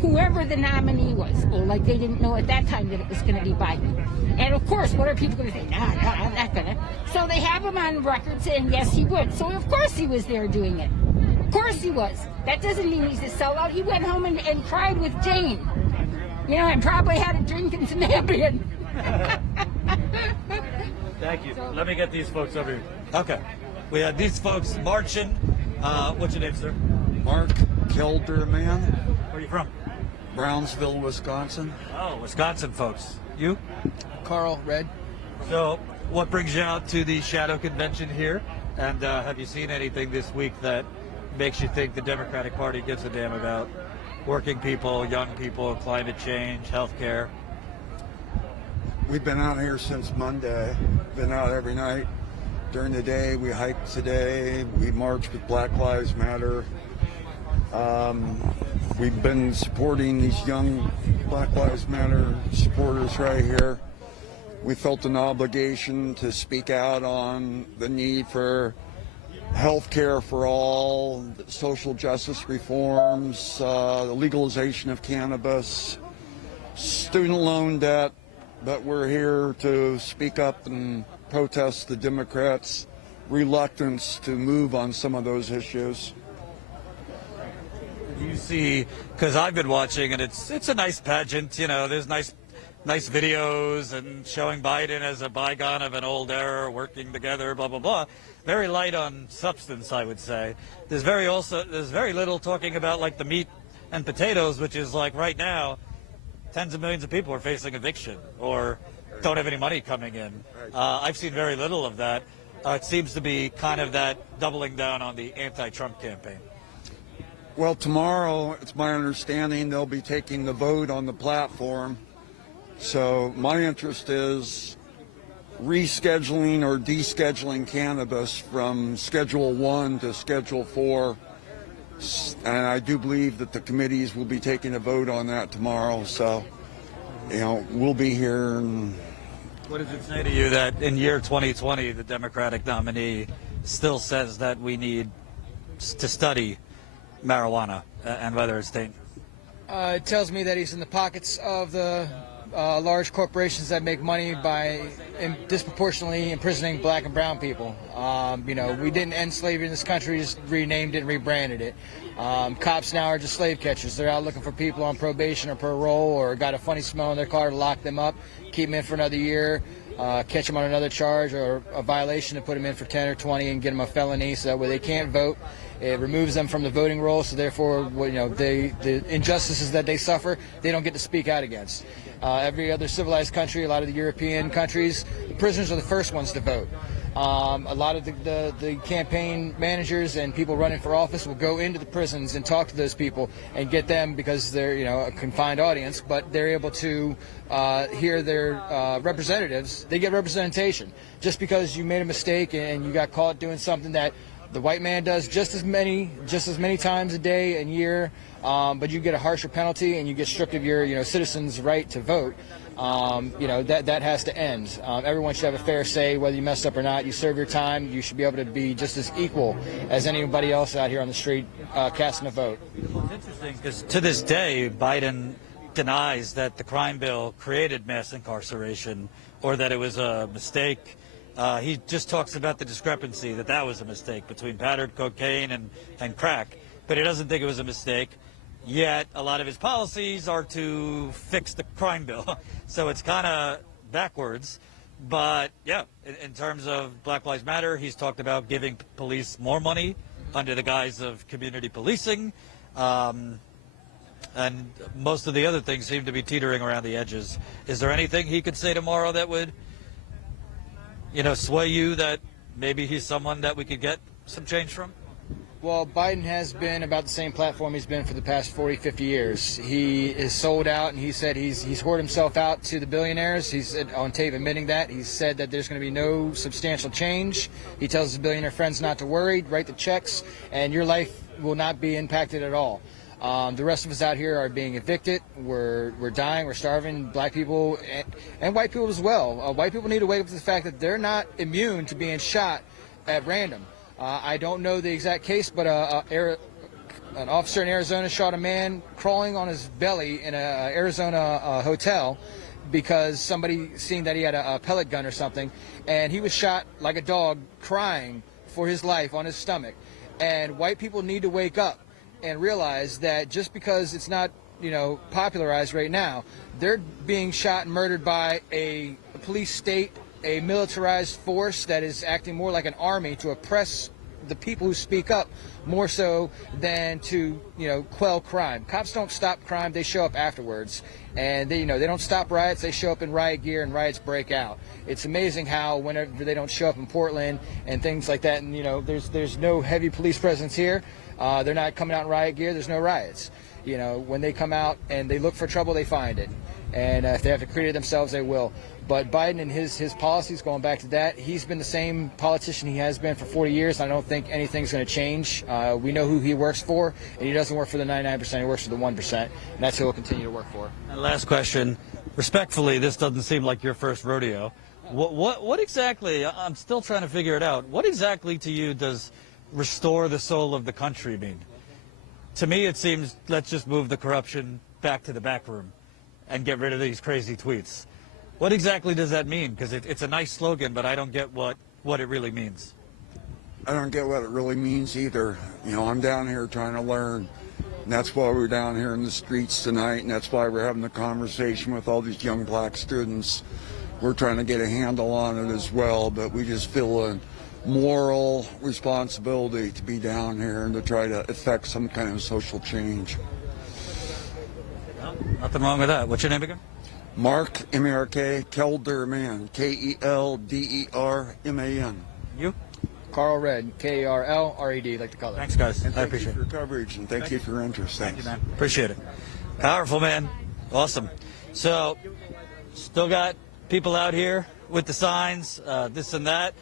whoever the nominee was. Well, like they didn't know at that time that it was going to be Biden. And of course, what are people going to say? No, I'm not going to. So they have him on record saying, yes, he would. So of course he was there doing it. Of course he was. That doesn't mean he's a sellout. He went home and cried with Jane. And probably had a drink and some Ambien. Thank you. Let me get these folks over here. Okay. We had these folks marching. What's your name, sir? Mark Kelderman. Where are you from? Brownsville, Wisconsin. Oh, Wisconsin folks. You? Carl, Red. So, what brings you out to the Shadow Convention here? And have you seen anything this week that makes you think the Democratic Party gives a damn about working people, young people, climate change, healthcare? We've been out here since Monday. Been out every night. During the day, we hiked today. We marched with Black Lives Matter. We've been supporting these young Black Lives Matter supporters right here. We felt an obligation to speak out on the need for health care for all, social justice reforms, the legalization of cannabis, student loan debt. But we're here to speak up and protest the Democrats' reluctance to move on some of those issues. Do you see, because I've been watching, and it's a nice pageant. You know, there's nice videos and showing Biden as a bygone of an old era, working together, blah blah blah. Very light on substance, I would say. There's very little talking about like the meat and potatoes, which is like right now, tens of millions of people are facing eviction or don't have any money coming in. I've seen very little of that. It seems to be kind of that doubling down on the anti-Trump campaign. Well, tomorrow, it's my understanding they'll be taking the vote on the platform. So my interest is rescheduling or descheduling cannabis from Schedule 1 to Schedule 4. And I do believe that the committees will be taking a vote on that tomorrow. So, you know, we'll be here. And what does it say to you that in year 2020, the Democratic nominee still says that we need to study marijuana and whether it's dangerous? It tells me that he's in the pockets of the large corporations that make money by disproportionately imprisoning black and brown people. You know, we didn't end slavery in this country, just renamed it and rebranded it. Cops now are just slave catchers. They're out looking for people on probation or parole or got a funny smell in their car to lock them up, keep them in for another year, catch them on another charge or a violation to put them in for 10 or 20 and get them a felony so that way they can't vote. It removes them from the voting roll, so therefore, you know, the injustices that they suffer, they don't get to speak out against. Every other civilized country, a lot of the European countries, the prisoners are the first ones to vote. A lot of the campaign managers and people running for office will go into the prisons and talk to those people and get them, because they're, you know, a confined audience, but they're able to hear their representatives. They get representation. Just because you made a mistake and you got caught doing something that the white man does just as many times a day and year, but you get a harsher penalty and you get stripped of your, you know, citizens' right to vote. You know, that has to end. Everyone should have a fair say, whether you messed up or not. You serve your time. You should be able to be just as equal as anybody else out here on the street casting a vote. Well, it's interesting because to this day, Biden denies that the crime bill created mass incarceration or that it was a mistake. He just talks about the discrepancy, that was a mistake between powdered cocaine and crack, but he doesn't think it was a mistake. Yet a lot of his policies are to fix the crime bill. So it's kind of backwards. But yeah, in terms of Black Lives Matter, he's talked about giving police more money under the guise of community policing. And most of the other things seem to be teetering around the edges. Is there anything he could say tomorrow that would, you know, sway you that maybe he's someone that we could get some change from? Well, Biden has been about the same platform he's been for the past 40, 50 years. He is sold out, and he said he's hoarded himself out to the billionaires. He's on tape admitting that. He said that there's going to be no substantial change. He tells his billionaire friends not to worry, write the checks, and your life will not be impacted at all. The rest of us out here are being evicted. We're dying. We're starving. Black people and white people as well. White people need to wake up to the fact that they're not immune to being shot at random. I don't know the exact case, but an officer in Arizona shot a man crawling on his belly in an Arizona hotel because somebody seen that he had a pellet gun or something, and he was shot like a dog, crying for his life on his stomach. And white people need to wake up and realize that just because it's not, you know, popularized right now, they're being shot and murdered by a police state, a militarized force that is acting more like an army to oppress the people who speak up more so than to, you know, quell crime. Cops don't stop crime, they show up afterwards. And they don't stop riots, they show up in riot gear and riots break out. It's amazing how whenever they don't show up in Portland and things like that, and you know, there's no heavy police presence here. They're not coming out in riot gear, there's no riots. You know, when they come out and they look for trouble, they find it. And if they have to create it themselves, they will. But Biden and his policies, going back to that, he's been the same politician he has been for 40 years. I don't think anything's going to change. We know who he works for, and he doesn't work for the 99%, he works for the 1%, and that's who he'll continue to work for. And last question. Respectfully, this doesn't seem like your first rodeo. What exactly, I'm still trying to figure it out, what exactly to you does restore the soul of the country mean? To me, it seems, let's just move the corruption back to the back room and get rid of these crazy tweets. What exactly does that mean? Because it's a nice slogan, but I don't get what it really means. I don't get what it really means either. You know, I'm down here trying to learn. And that's why we're down here in the streets tonight, and that's why we're having the conversation with all these young black students. We're trying to get a handle on it as well, but we just feel a moral responsibility to be down here and to try to effect some kind of social change. Well, nothing wrong with that. What's your name again? Mark, M-A-R-K, Kelderman, K-E-L-D-E-R-M-A-N. You? Carl Red, K-A-R-L-R-E-D, like the color. Thanks, guys. And I thank you appreciate for it. your coverage, and thank you for your interest. Thank you, Thanks. man. Appreciate it. Powerful, man. Awesome. So, still got people out here with the signs, this and that.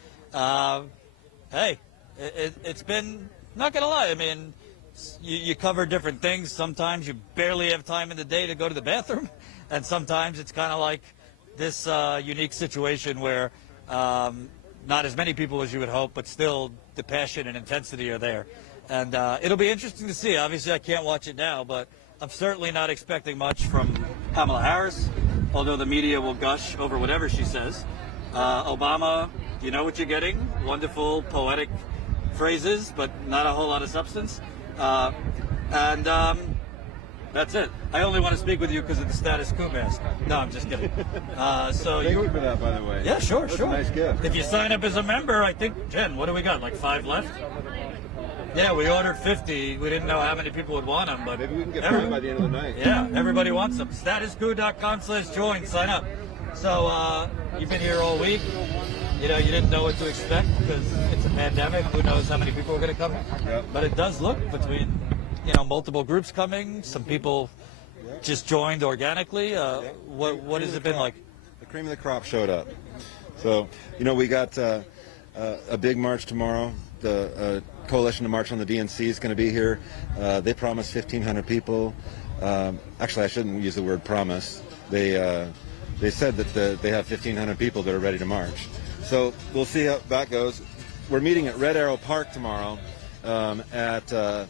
Hey, it's been, not going to lie, I mean, you cover different things. Sometimes you barely have time in the day to go to the bathroom. And sometimes it's kind of like this unique situation where not as many people as you would hope, but still the passion and intensity are there. And it'll be interesting to see. Obviously, I can't watch it now, but I'm certainly not expecting much from Kamala Harris, although the media will gush over whatever she says. Obama, you know what you're getting. Wonderful, poetic phrases, but not a whole lot of substance. That's it. I only want to speak with you because of the status quo mask. No, I'm just kidding. So Thank you for that, by the way. Yeah, sure, That's sure. a nice gift. If you sign up as a member, I think, Jen, what do we got? Like 5 left? Yeah, we ordered 50. We didn't know how many people would want them, but Maybe we can get 5 by the end of the night. Yeah, everybody wants them. Statusquo.com/join. Sign up. So you've been here all week. You know, you didn't know what to expect because it's a pandemic. Who knows how many people are going to come? Yep. But it does look between, multiple groups coming. Some people just joined organically. What has it been like? The cream of the crop showed up. So, we got a big march tomorrow. The Coalition to March on the DNC is going to be here. They promised 1,500 people. Actually, I shouldn't use the word promise. They said that they have 1,500 people that are ready to march. So we'll see how that goes. We're meeting at Red Arrow Park tomorrow at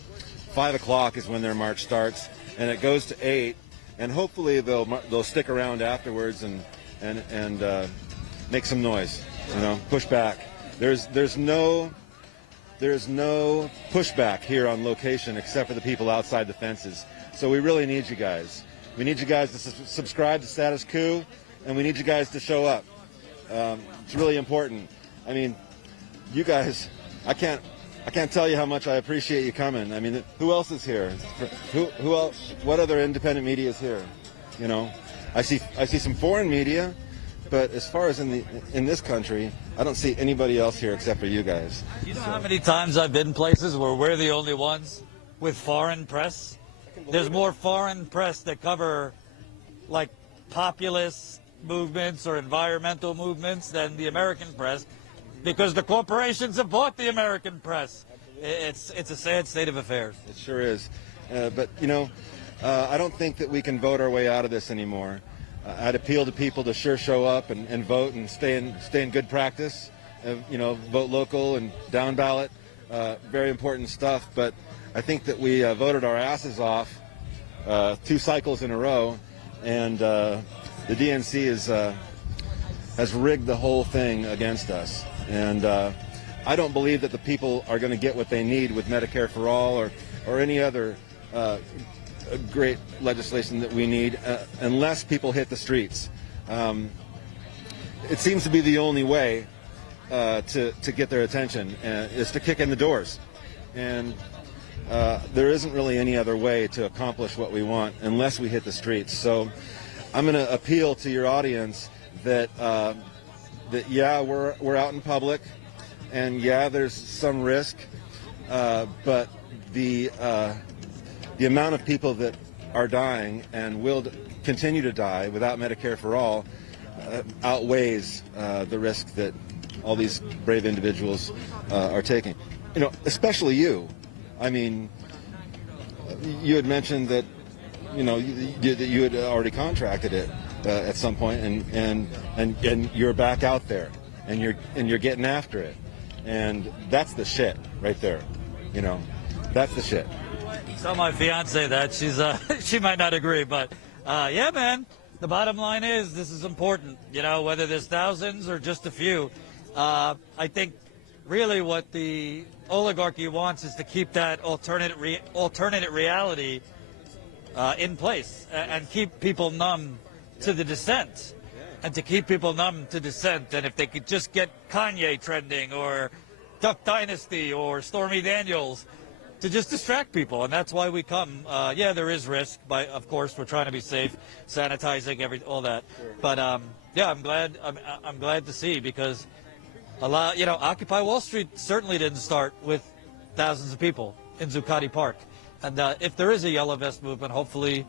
5 o'clock is when their march starts, and it goes to 8. And hopefully they'll stick around afterwards and make some noise. Push back. There's no pushback here on location except for the people outside the fences. So we really need you guys. We need you guys to subscribe to Status Quo, and we need you guys to show up. It's really important. I mean, you guys, I can't tell you how much I appreciate you coming. I mean, who else is here? Who else? What other independent media is here? I see some foreign media, but as far as in this country, I don't see anybody else here except for you guys. You know how many times I've been places where we're the only ones with foreign press? There's more foreign press that cover like populist movements or environmental movements than the American press, because the corporations have bought the American press. It's a sad state of affairs. It sure is. But I don't think that we can vote our way out of this anymore. I'd appeal to people to show up and vote and stay in good practice. Vote local and down ballot. Very important stuff. But I think that we voted our asses off 2 cycles in a row, and the DNC has rigged the whole thing against us. And I don't believe that the people are going to get what they need with Medicare for All or any other great legislation that we need unless people hit the streets. It seems to be the only way to get their attention is to kick in the doors. And there isn't really any other way to accomplish what we want unless we hit the streets. So I'm going to appeal to your audience that yeah, we're out in public, and yeah, there's some risk, but the amount of people that are dying and will continue to die without Medicare for All outweighs the risk that all these brave individuals are taking. Especially you. I mean, you had mentioned that you had already contracted it at some point, and you're back out there, and you're getting after it, and that's the shit right there. That's the shit. Tell my fiance that. She might not agree, but yeah, man. The bottom line is this is important. Whether there's thousands or just a few. I think really what the oligarchy wants is to keep that alternate reality in place and keep people numb to the dissent. And to keep people numb to dissent, and if they could just get Kanye trending or Duck Dynasty or Stormy Daniels to just distract people, and that's why we come. Yeah, there is risk, but of course we're trying to be safe, sanitizing all that. Sure. But yeah, I'm glad to see, because a lot, Occupy Wall Street certainly didn't start with thousands of people in Zuccotti Park, and if there is a yellow vest movement, hopefully,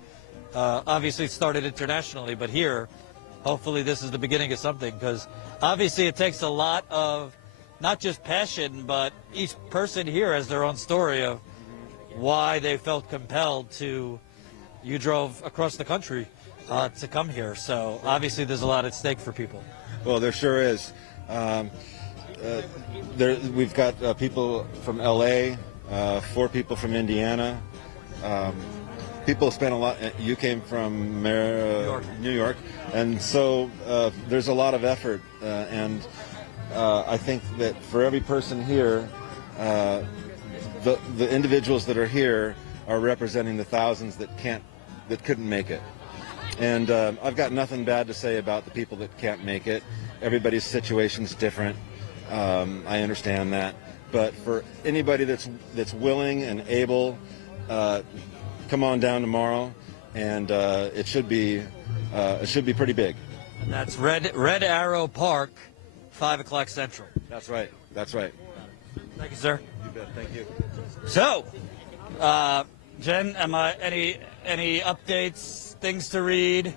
obviously it started internationally, but here, hopefully this is the beginning of something, because obviously it takes a lot of not just passion, but each person here has their own story of why they felt compelled to. You drove across the country to come here, so obviously there's a lot at stake for people. Well, there sure is. We've got people from LA, 4 people from Indiana. People spent a lot. You came from New York, and so there's a lot of effort, and I think that for every person here, the individuals that are here are representing the thousands that couldn't make it. And I've got nothing bad to say about the people that can't make it. Everybody's situation's different. I understand that, but for anybody that's willing and able, come on down tomorrow, and it should be pretty big. And that's Red Arrow Park, 5 o'clock Central. That's right. That's right. Thank you, sir. You bet. Thank you. So, Jen, any updates, things to read?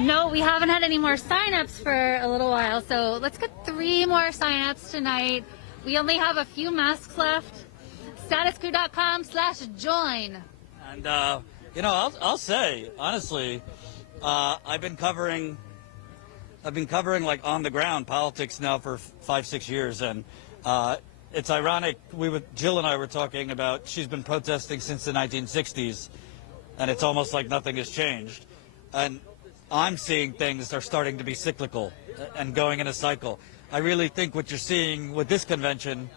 No, we haven't had any more signups for a little while, so let's get 3 more signups tonight. We only have a few masks left. Statuscrew.com/join. And I'll say honestly, I've been covering like on the ground politics now for 5-6 years, and it's ironic. Jill and I were talking about, she's been protesting since the 1960s, and it's almost like nothing has changed. And I'm seeing things are starting to be cyclical and going in a cycle. I really think what you're seeing with this convention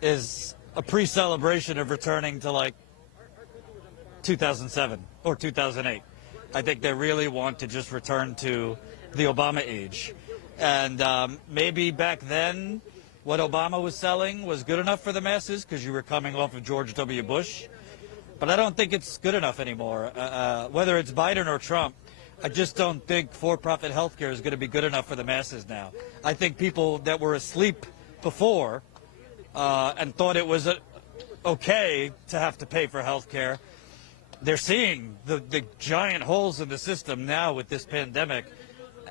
is a pre-celebration of returning to like 2007 or 2008. I think they really want to just return to the Obama age. And maybe back then what Obama was selling was good enough for the masses because you were coming off of George W. Bush. But I don't think it's good enough anymore. Whether it's Biden or Trump, I just don't think for-profit healthcare is going to be good enough for the masses now. I think people that were asleep before and thought it was okay to have to pay for healthcare, they're seeing the giant holes in the system now with this pandemic,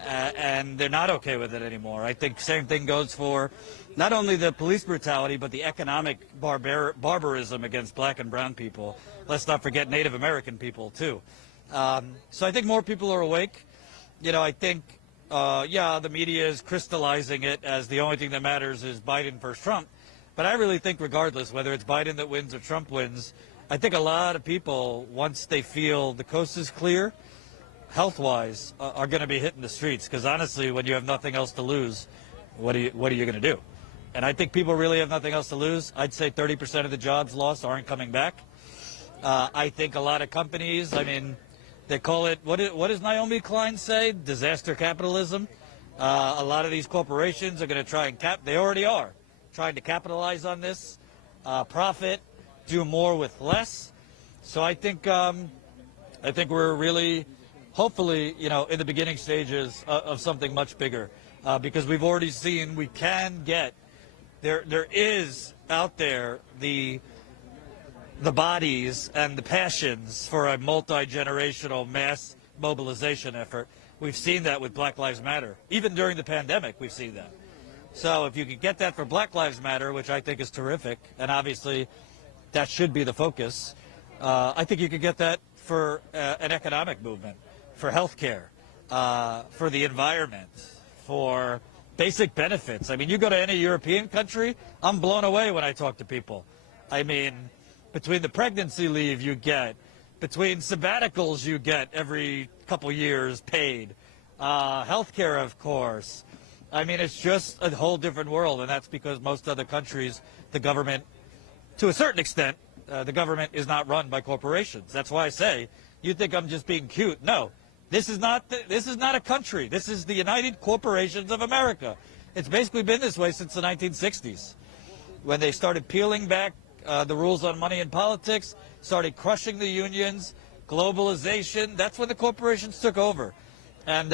and they're not okay with it anymore. I think same thing goes for not only the police brutality, but the economic barbarism against black and brown people. Let's not forget Native American people, too. So I think more people are awake. I think, the media is crystallizing it as the only thing that matters is Biden versus Trump. But I really think regardless, whether it's Biden that wins or Trump wins, I think a lot of people, once they feel the coast is clear, health-wise, are going to be hitting the streets. Because honestly, when you have nothing else to lose, what are you going to do? And I think people really have nothing else to lose. I'd say 30% of the jobs lost aren't coming back. I think a lot of companies, they call it, what does Naomi Klein say? Disaster capitalism. A lot of these corporations are going to try and they already are, trying to capitalize on this, profit, do more with less. So I think we're really, hopefully, in the beginning stages of something much bigger, because we've already seen we can get, there is out there the bodies and the passions for a multi-generational mass mobilization effort. We've seen that with Black Lives Matter. Even during the pandemic, we've seen that. So if you could get that for Black Lives Matter, which I think is terrific, and obviously that should be the focus, I think you could get that for an economic movement, for healthcare, for the environment, for basic benefits. You go to any European country, I'm blown away when I talk to people. Between the pregnancy leave you get, between sabbaticals you get every couple years paid, healthcare, of course, I mean, it's just a whole different world, and that's because most other countries, the government, to a certain extent, the government is not run by corporations. That's why I say, you think I'm just being cute. No, this is not a country. This is the United Corporations of America. It's basically been this way since the 1960s, when they started peeling back the rules on money and politics, started crushing the unions, globalization. That's when the corporations took over. And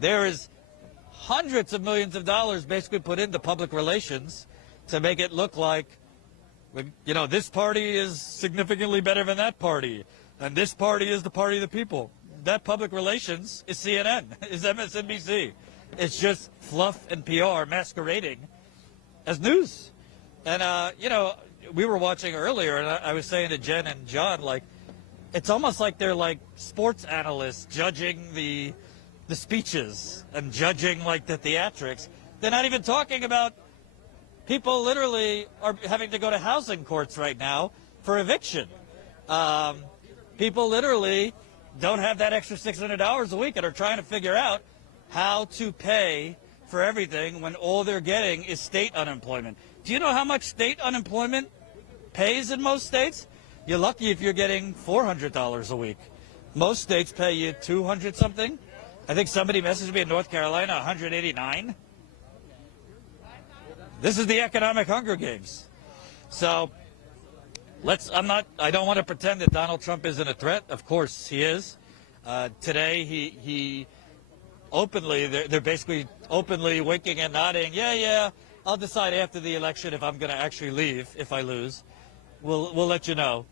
there is hundreds of millions of dollars basically put into public relations to make it look like, you know, this party is significantly better than that party, and this party is the party of the people. That public relations is CNN, is MSNBC. It's just fluff and PR masquerading as news. And, you know, we were watching earlier, and I was saying to Jen and John, like, it's almost like they're like sports analysts judging the speeches and judging like the theatrics. They're not even talking about people literally are having to go to housing courts right now for eviction. People literally don't have that extra $600 a week and are trying to figure out how to pay for everything when all they're getting is state unemployment. Do you know how much state unemployment pays in most states? You're lucky if you're getting $400 a week. Most states pay you 200 something. I think somebody messaged me in North Carolina, 189. This is the economic Hunger Games. So I don't want to pretend that Donald Trump isn't a threat. Of course he is. Today he openly, they're basically openly winking and nodding. Yeah, I'll decide after the election if I'm going to actually leave if I lose. We'll let you know.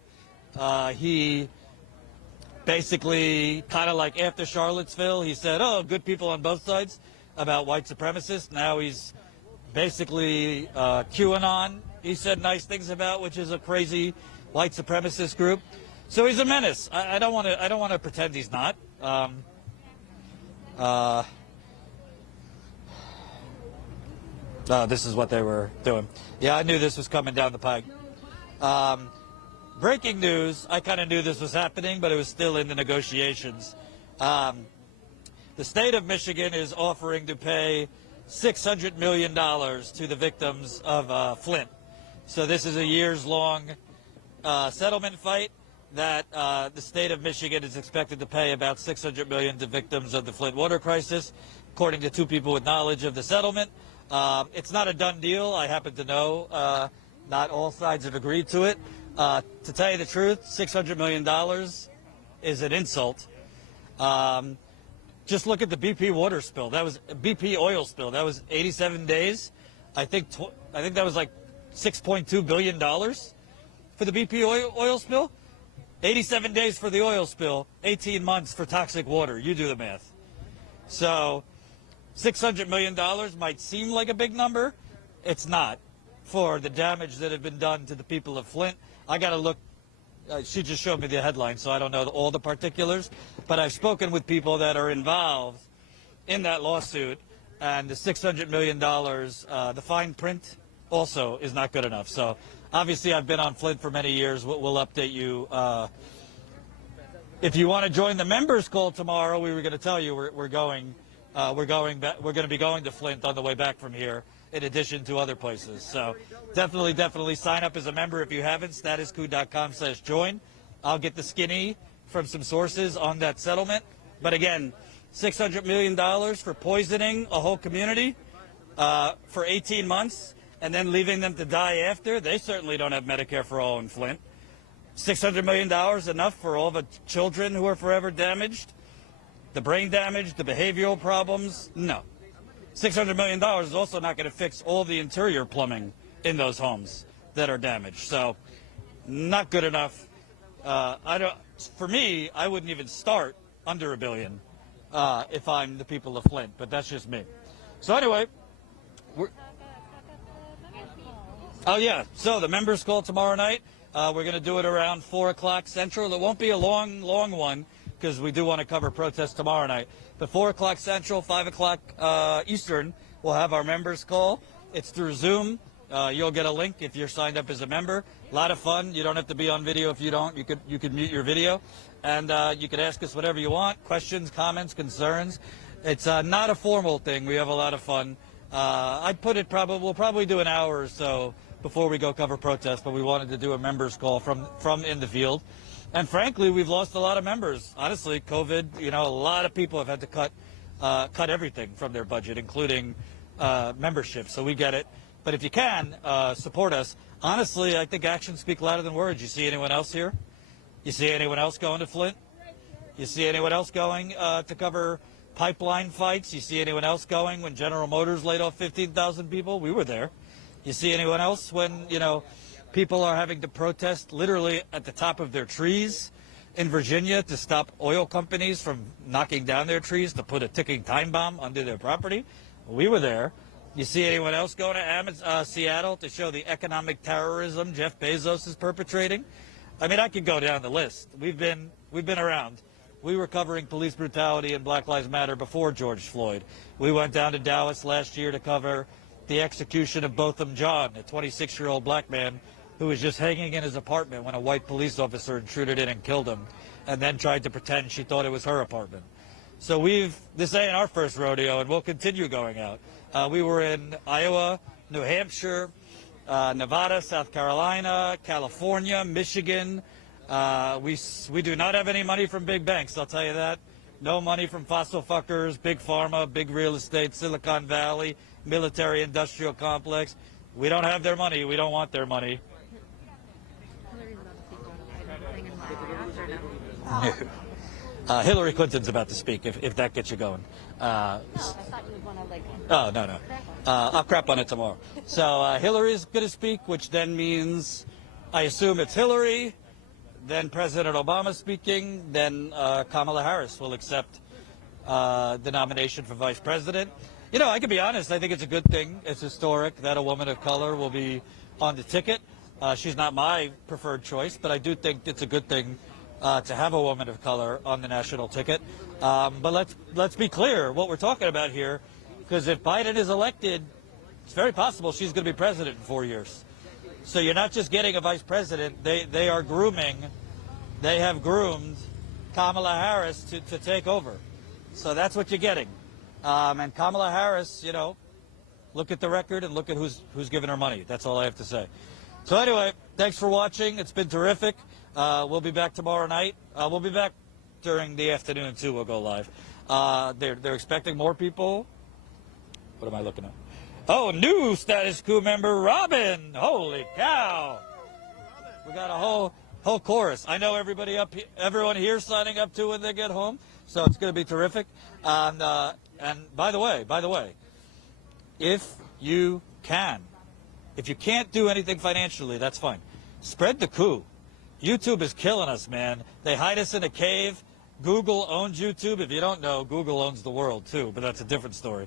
He basically, kind of like after Charlottesville, he said, oh, good people on both sides about white supremacists. Now he's basically QAnon. He said nice things about, which is a crazy white supremacist group. So he's a menace. I don't want to pretend he's not. This is what they were doing. Yeah, I knew this was coming down the pike. Breaking news, I kind of knew this was happening, but it was still in the negotiations. The state of Michigan is offering to pay $600 million to the victims of Flint. So this is a years-long settlement fight that the state of Michigan is expected to pay about $600 million to victims of the Flint water crisis, according to two people with knowledge of the settlement. It's not a done deal. I happen to know not all sides have agreed to it. To tell you the truth, $600 million is an insult. Just look at the BP water spill. That was BP oil spill. That was 87 days. I think that was like $6.2 billion for the BP oil spill. 87 days for the oil spill, 18 months for toxic water. You do the math. So $600 million might seem like a big number. It's not for the damage that had been done to the people of Flint. I got to look. She just showed me the headline, so I don't know all the particulars. But I've spoken with people that are involved in that lawsuit, and the $600 million, the fine print also is not good enough. So obviously I've been on Flint for many years. We'll update you. If you want to join the members call tomorrow, we were going to tell you we're going to be going to Flint on the way back from here, in addition to other places. So definitely sign up as a member if you haven't. Statuscoup.com/join. I'll get the skinny from some sources on that settlement. But again, $600 million for poisoning a whole community for 18 months and then leaving them to die after. They certainly don't have Medicare for all in Flint. $600 million enough for all the children who are forever damaged? The brain damage, the behavioral problems? No. $600 million is also not going to fix all the interior plumbing in those homes that are damaged. So, not good enough. For me, I wouldn't even start under $1 billion if I'm the people of Flint, but that's just me. So anyway, so the members call tomorrow night. We're going to do it around 4 o'clock Central. It won't be a long one, because we do want to cover protests tomorrow night. But 4 o'clock Central, 5 o'clock Eastern, we'll have our members call. It's through Zoom. You'll get a link if you're signed up as a member. A lot of fun. You don't have to be on video if you don't. You could mute your video. And you could ask us whatever you want, questions, comments, concerns. It's not a formal thing. We have a lot of fun. I'd put it we'll probably do an hour or so before we go cover protests, but we wanted to do a members call from in the field. And frankly, we've lost a lot of members. Honestly, COVID, a lot of people have had to cut everything from their budget, including membership. So we get it. But if you can, support us. Honestly, I think actions speak louder than words. You see anyone else here? You see anyone else going to Flint? You see anyone else going to cover pipeline fights? You see anyone else going when General Motors laid off 15,000 people? We were there. You see anyone else when, people are having to protest literally at the top of their trees in Virginia to stop oil companies from knocking down their trees to put a ticking time bomb under their property? We were there. You see anyone else going to Seattle to show the economic terrorism Jeff Bezos is perpetrating? I mean, I could go down the list. We've been around. We were covering police brutality and Black Lives Matter before George Floyd. We went down to Dallas last year to cover the execution of Botham Jean, a 26-year-old black man who was just hanging in his apartment when a white police officer intruded in and killed him, and then tried to pretend she thought it was her apartment. So this ain't our first rodeo, and we'll continue going out. We were in Iowa, New Hampshire, Nevada, South Carolina, California, Michigan. We do not have any money from big banks, I'll tell you that. No money from fossil fuckers, big pharma, big real estate, Silicon Valley, military industrial complex. We don't have their money. We don't want their money. Hillary Clinton's about to speak, if that gets you going. I thought you would want to Oh, no. I'll crap on it tomorrow. So Hillary's going to speak, which then means, I assume it's Hillary, then President Obama speaking, then Kamala Harris will accept the nomination for vice president. I can be honest, I think it's a good thing. It's historic that a woman of color will be on the ticket. She's not my preferred choice, but I do think it's a good thing to have a woman of color on the national ticket. But let's be clear what we're talking about here, because if Biden is elected, it's very possible she's going to be president in 4 years. So you're not just getting a vice president. They have groomed Kamala Harris to take over. So that's what you're getting. And Kamala Harris, look at the record and look at who's giving her money. That's all I have to say. So anyway, thanks for watching. It's been terrific. We'll be back tomorrow night. We'll be back during the afternoon, too. We'll go live. They're expecting more people. What am I looking at? Oh, new Status Quo member, Robin. Holy cow. We got a whole chorus. I know everyone here signing up to when they get home. So it's going to be terrific. And by the way, if you can't do anything financially, that's fine. Spread the coup. YouTube is killing us, man. They hide us in a cave. Google owns YouTube. If you don't know, Google owns the world too, but that's a different story.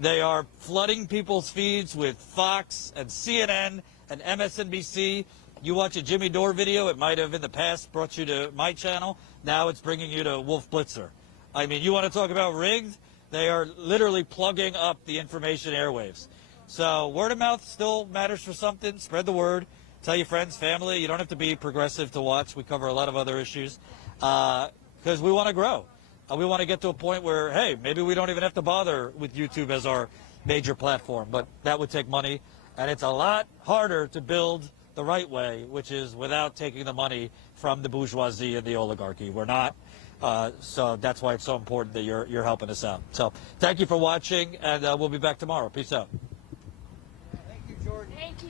They are flooding people's feeds with Fox and CNN and MSNBC. You watch a Jimmy Dore video, it might have in the past brought you to my channel. Now it's bringing you to Wolf Blitzer. I mean, you want to talk about rigged? They are literally plugging up the information airwaves. So word of mouth still matters for something. Spread the word. Tell your friends, family. You don't have to be progressive to watch. We cover a lot of other issues because we want to grow. We want to get to a point where, hey, maybe we don't even have to bother with YouTube as our major platform, but that would take money. And it's a lot harder to build the right way, which is without taking the money from the bourgeoisie and the oligarchy. We're not. So that's why it's so important that you're helping us out. So thank you for watching, and we'll be back tomorrow. Peace out. Thank you, Jordan. Thank you.